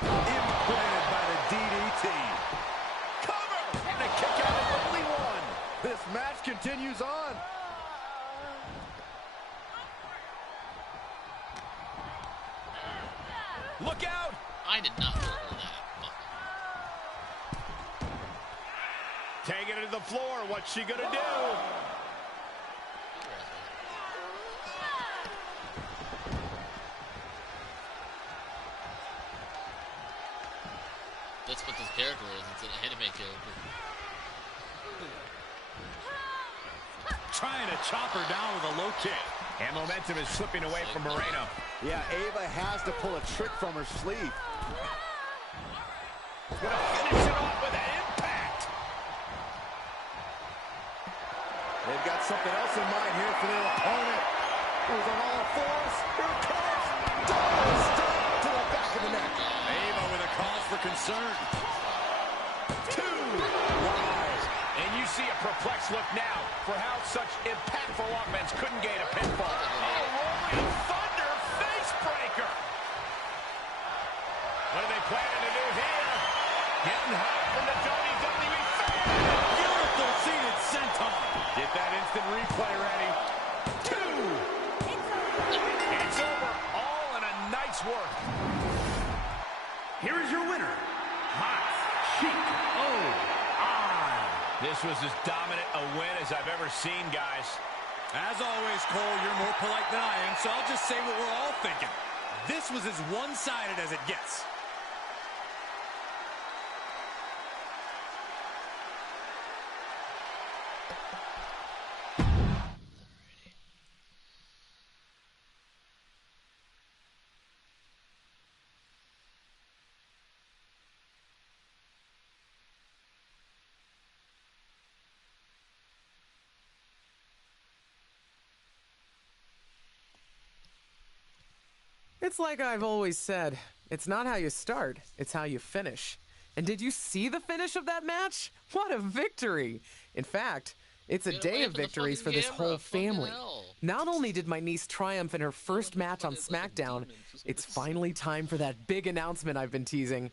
Implanted by the DDT. Cover! And a kick out is only one. This match continues on. Look out! I did not roll that. Taking it to the floor. What's she gonna do? That's what this character is. It's an anime character. Trying to chop her down with a low kick. And momentum is slipping away from Moreno. Yeah, Ava has to pull a trick from her sleeve. Gonna finish it off with an impact. They've got something else in mind here for their opponent. Who's on all fours. Here it comes. Double stop to the back of the neck. Ava with a cause for concern. 2. Wow. And you see a perplexed look now for how such impactful offense couldn't gain a pinfall. Oh, rolling thunder face breaker. What are they planning to do here? Getting hot from the WWE fan. Beautiful seated senton. Get that instant replay ready. 2. It's over. All in a nice work. Here is your winner, Hoshino. This was as dominant a win as I've ever seen, guys. As always, Cole, you're more polite than I am, so I'll just say what we're all thinking. This was as one-sided as it gets. It's like I've always said, it's not how you start, it's how you finish. And did you see the finish of that match? What a victory! In fact, it's a day of victories for this whole family. Not only did my niece triumph in her first match on SmackDown, it's finally time for that big announcement I've been teasing.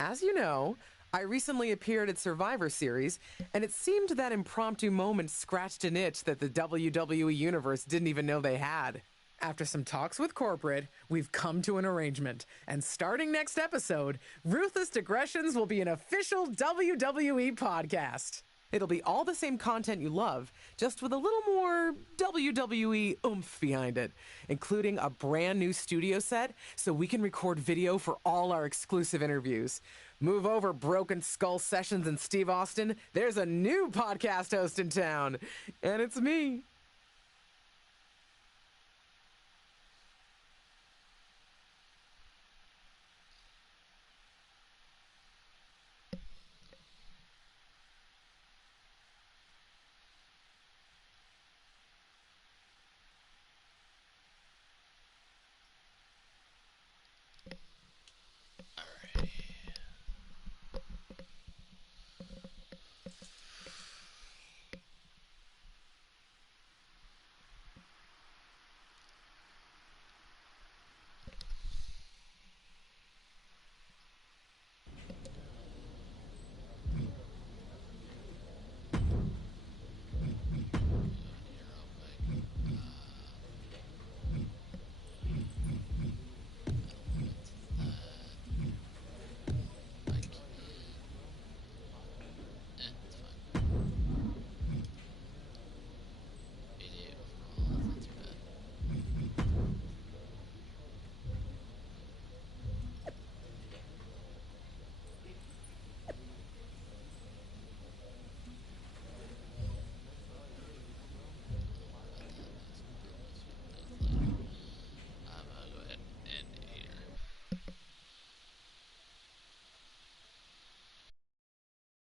As you know, I recently appeared at Survivor Series, and it seemed that impromptu moment scratched an itch that the WWE Universe didn't even know they had. After some talks with corporate, we've come to an arrangement, and starting next episode, Ruthless Digressions will be an official WWE podcast. It'll be all the same content you love, just with a little more WWE oomph behind it, including a brand new studio set so we can record video for all our exclusive interviews. Move over, Broken Skull Sessions and Steve Austin. There's a new podcast host in town, and it's me.